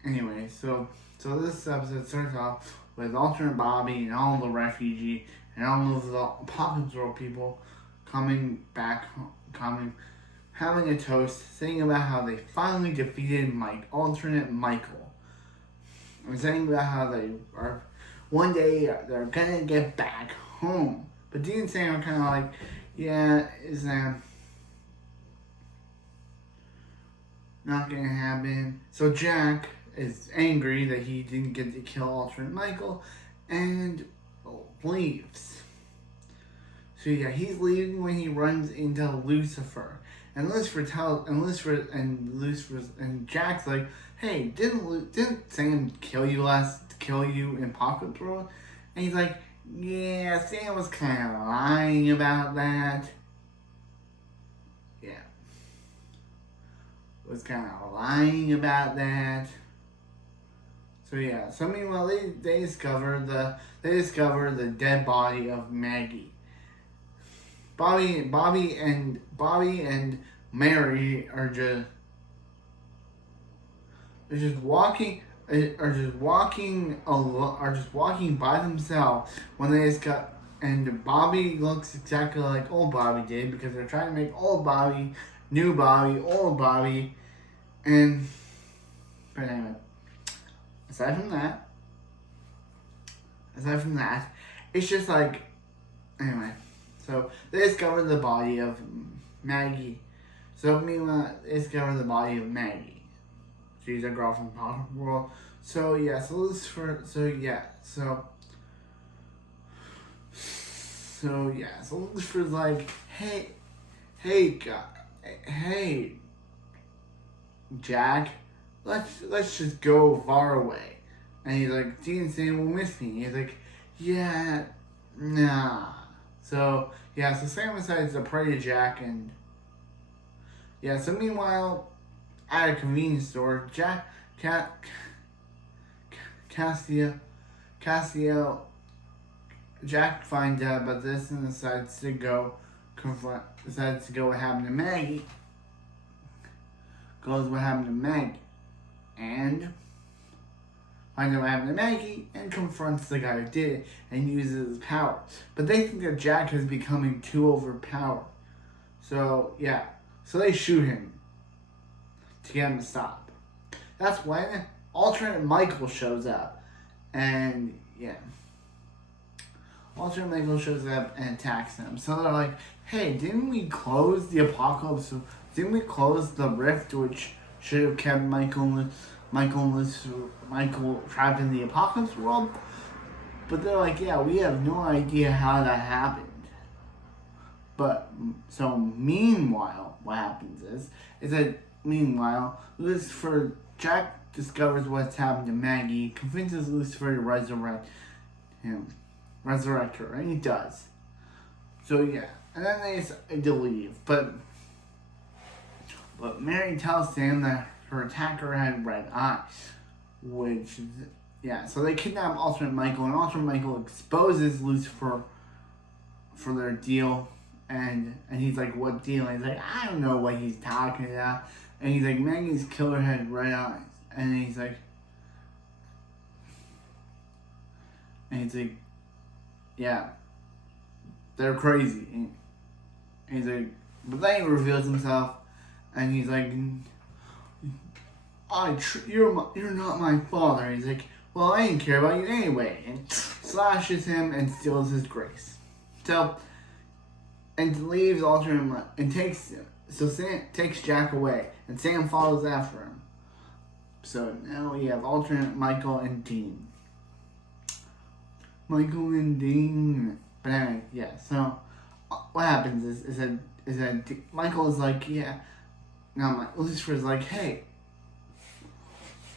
anyway, so this episode starts off with Alternate Bobby and all the refugee and all of the apocalypse world people coming back, having a toast, saying about how they finally defeated alternate Michael. And saying about how they are, one day they're gonna get back home. But Dean and Sam are kind of like, is that not gonna happen? So Jack is angry that he didn't get to kill alternate Michael and leaves. So he's leaving when he runs into Lucifer. And Jack's like, hey, didn't Sam kill you in Apocalypse World? And he's like, yeah, Sam was kind of lying about that. was kind of lying about that. So yeah, so meanwhile they discover the dead body of Maggie. Bobby and Mary are just walking by themselves when they just got. And Bobby looks exactly like old Bobby did, because they're trying to make old Bobby, new Bobby, old Bobby, and but anyway. Aside from that, it's just like, anyway. So they discover the body of Maggie. So meanwhile, they discover the body of Maggie. She's a girl from Power World. So yeah, so Lucifer's like, hey, Jack, let's just go far away. And he's like, Dean and Sam will miss me. He's like, yeah, nah. So Sam decides to pray to Jack, and so meanwhile, at a convenience store, Jack finds out about this and decides to go what happened to Maggie. Goes what happened to Maggie. And finds out what happened to Maggie and confronts the guy who did it and uses his power. But they think that Jack is becoming too overpowered. So they shoot him to get him to stop. That's when alternate Michael shows up. And alternate Michael shows up and attacks them. So they're like, hey, didn't we close the apocalypse? Didn't we close the rift, which should have kept Michael trapped in the apocalypse world? But they're like, yeah, we have no idea how that happened. But so meanwhile, what happens is that Jack discovers what's happened to Maggie, convinces Lucifer to resurrect her, and he does. So and then they leave, but Mary tells Sam that her attacker had red eyes, so they kidnap alternate Michael, and alternate Michael exposes Lucifer for their deal, and he's like, what deal? And he's like, I don't know what he's talking about, and he's like, Maggie's killer had red eyes, and he's like, yeah, they're crazy. And he's like, but then he reveals himself, and he's like, you're not my father. He's like, well, I didn't care about you anyway, and slashes him and steals his grace. So, and leaves alternate and Sam takes Jack away, and Sam follows after him. So now we have alternate Michael and Dean. But anyway, so what happens is that Michael is like, Lucifer's like, hey,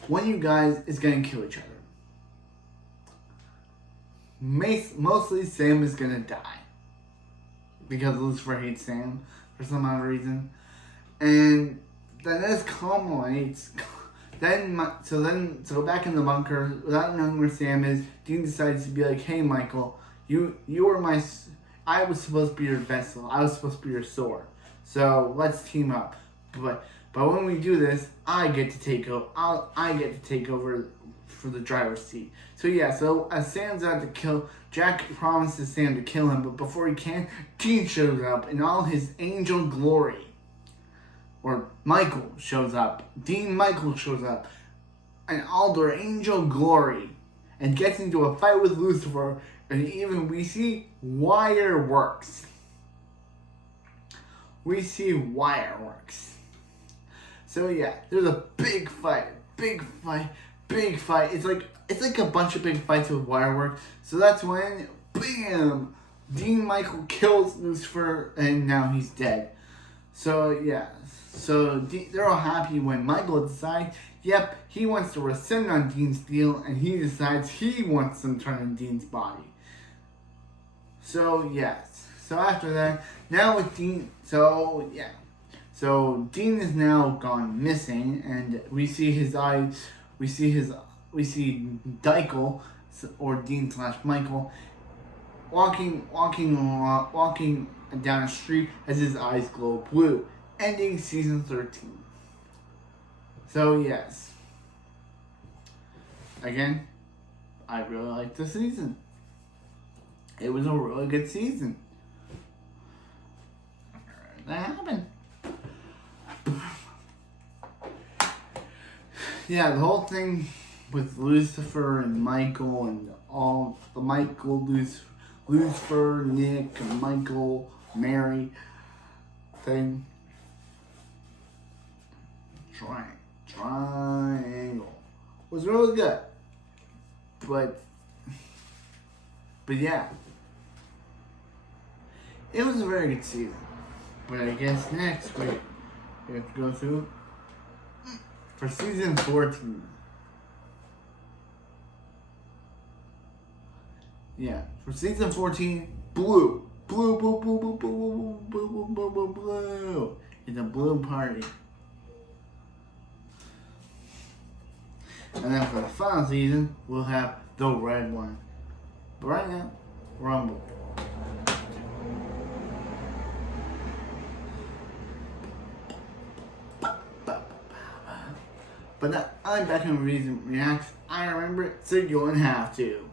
one of you guys is gonna kill each other. Mostly Sam is gonna die, because Lucifer hates Sam for some odd reason. And then this culminates. So back in the bunker, without knowing where Sam is, Dean decides to be like, hey, Michael, you were I was supposed to be your vessel. I was supposed to be your sword. So let's team up. But when we do this, I get to take over for the driver's seat. So as Sam's out to kill, Jack promises Sam to kill him, but before he can, Dean shows up in all his angel glory. Or Michael shows up. Michael shows up in all their angel glory and gets into a fight with Lucifer, and even we see wire works. So there's a big fight. It's like a bunch of big fights with wire work. So that's when, bam, Michael kills Lucifer, and now he's dead. So they're all happy when Michael decides, he wants to rescind on Dean's deal, and he decides he wants some turn in Dean's body. So after that, now with Dean, so So Dean is now gone missing, and we see his eyes. We see Dykel, or Dean / Michael, walking down a street as his eyes glow blue, ending season 13. So yes, again, I really liked the season. It was a really good season. That happened. Yeah, the whole thing with Lucifer and Michael and all the Michael, Lucifer, Nick, and Michael, Mary thing. Triangle was really good. But yeah, it was a very good season. But I guess next we have to go through for season 14. Yeah, for season 14, blue. It's a blue party. And then for the final season, we'll have the red one. But right now, Rumble. But now, I'm back in Reason Reacts. I remember it, so you wouldn't have to.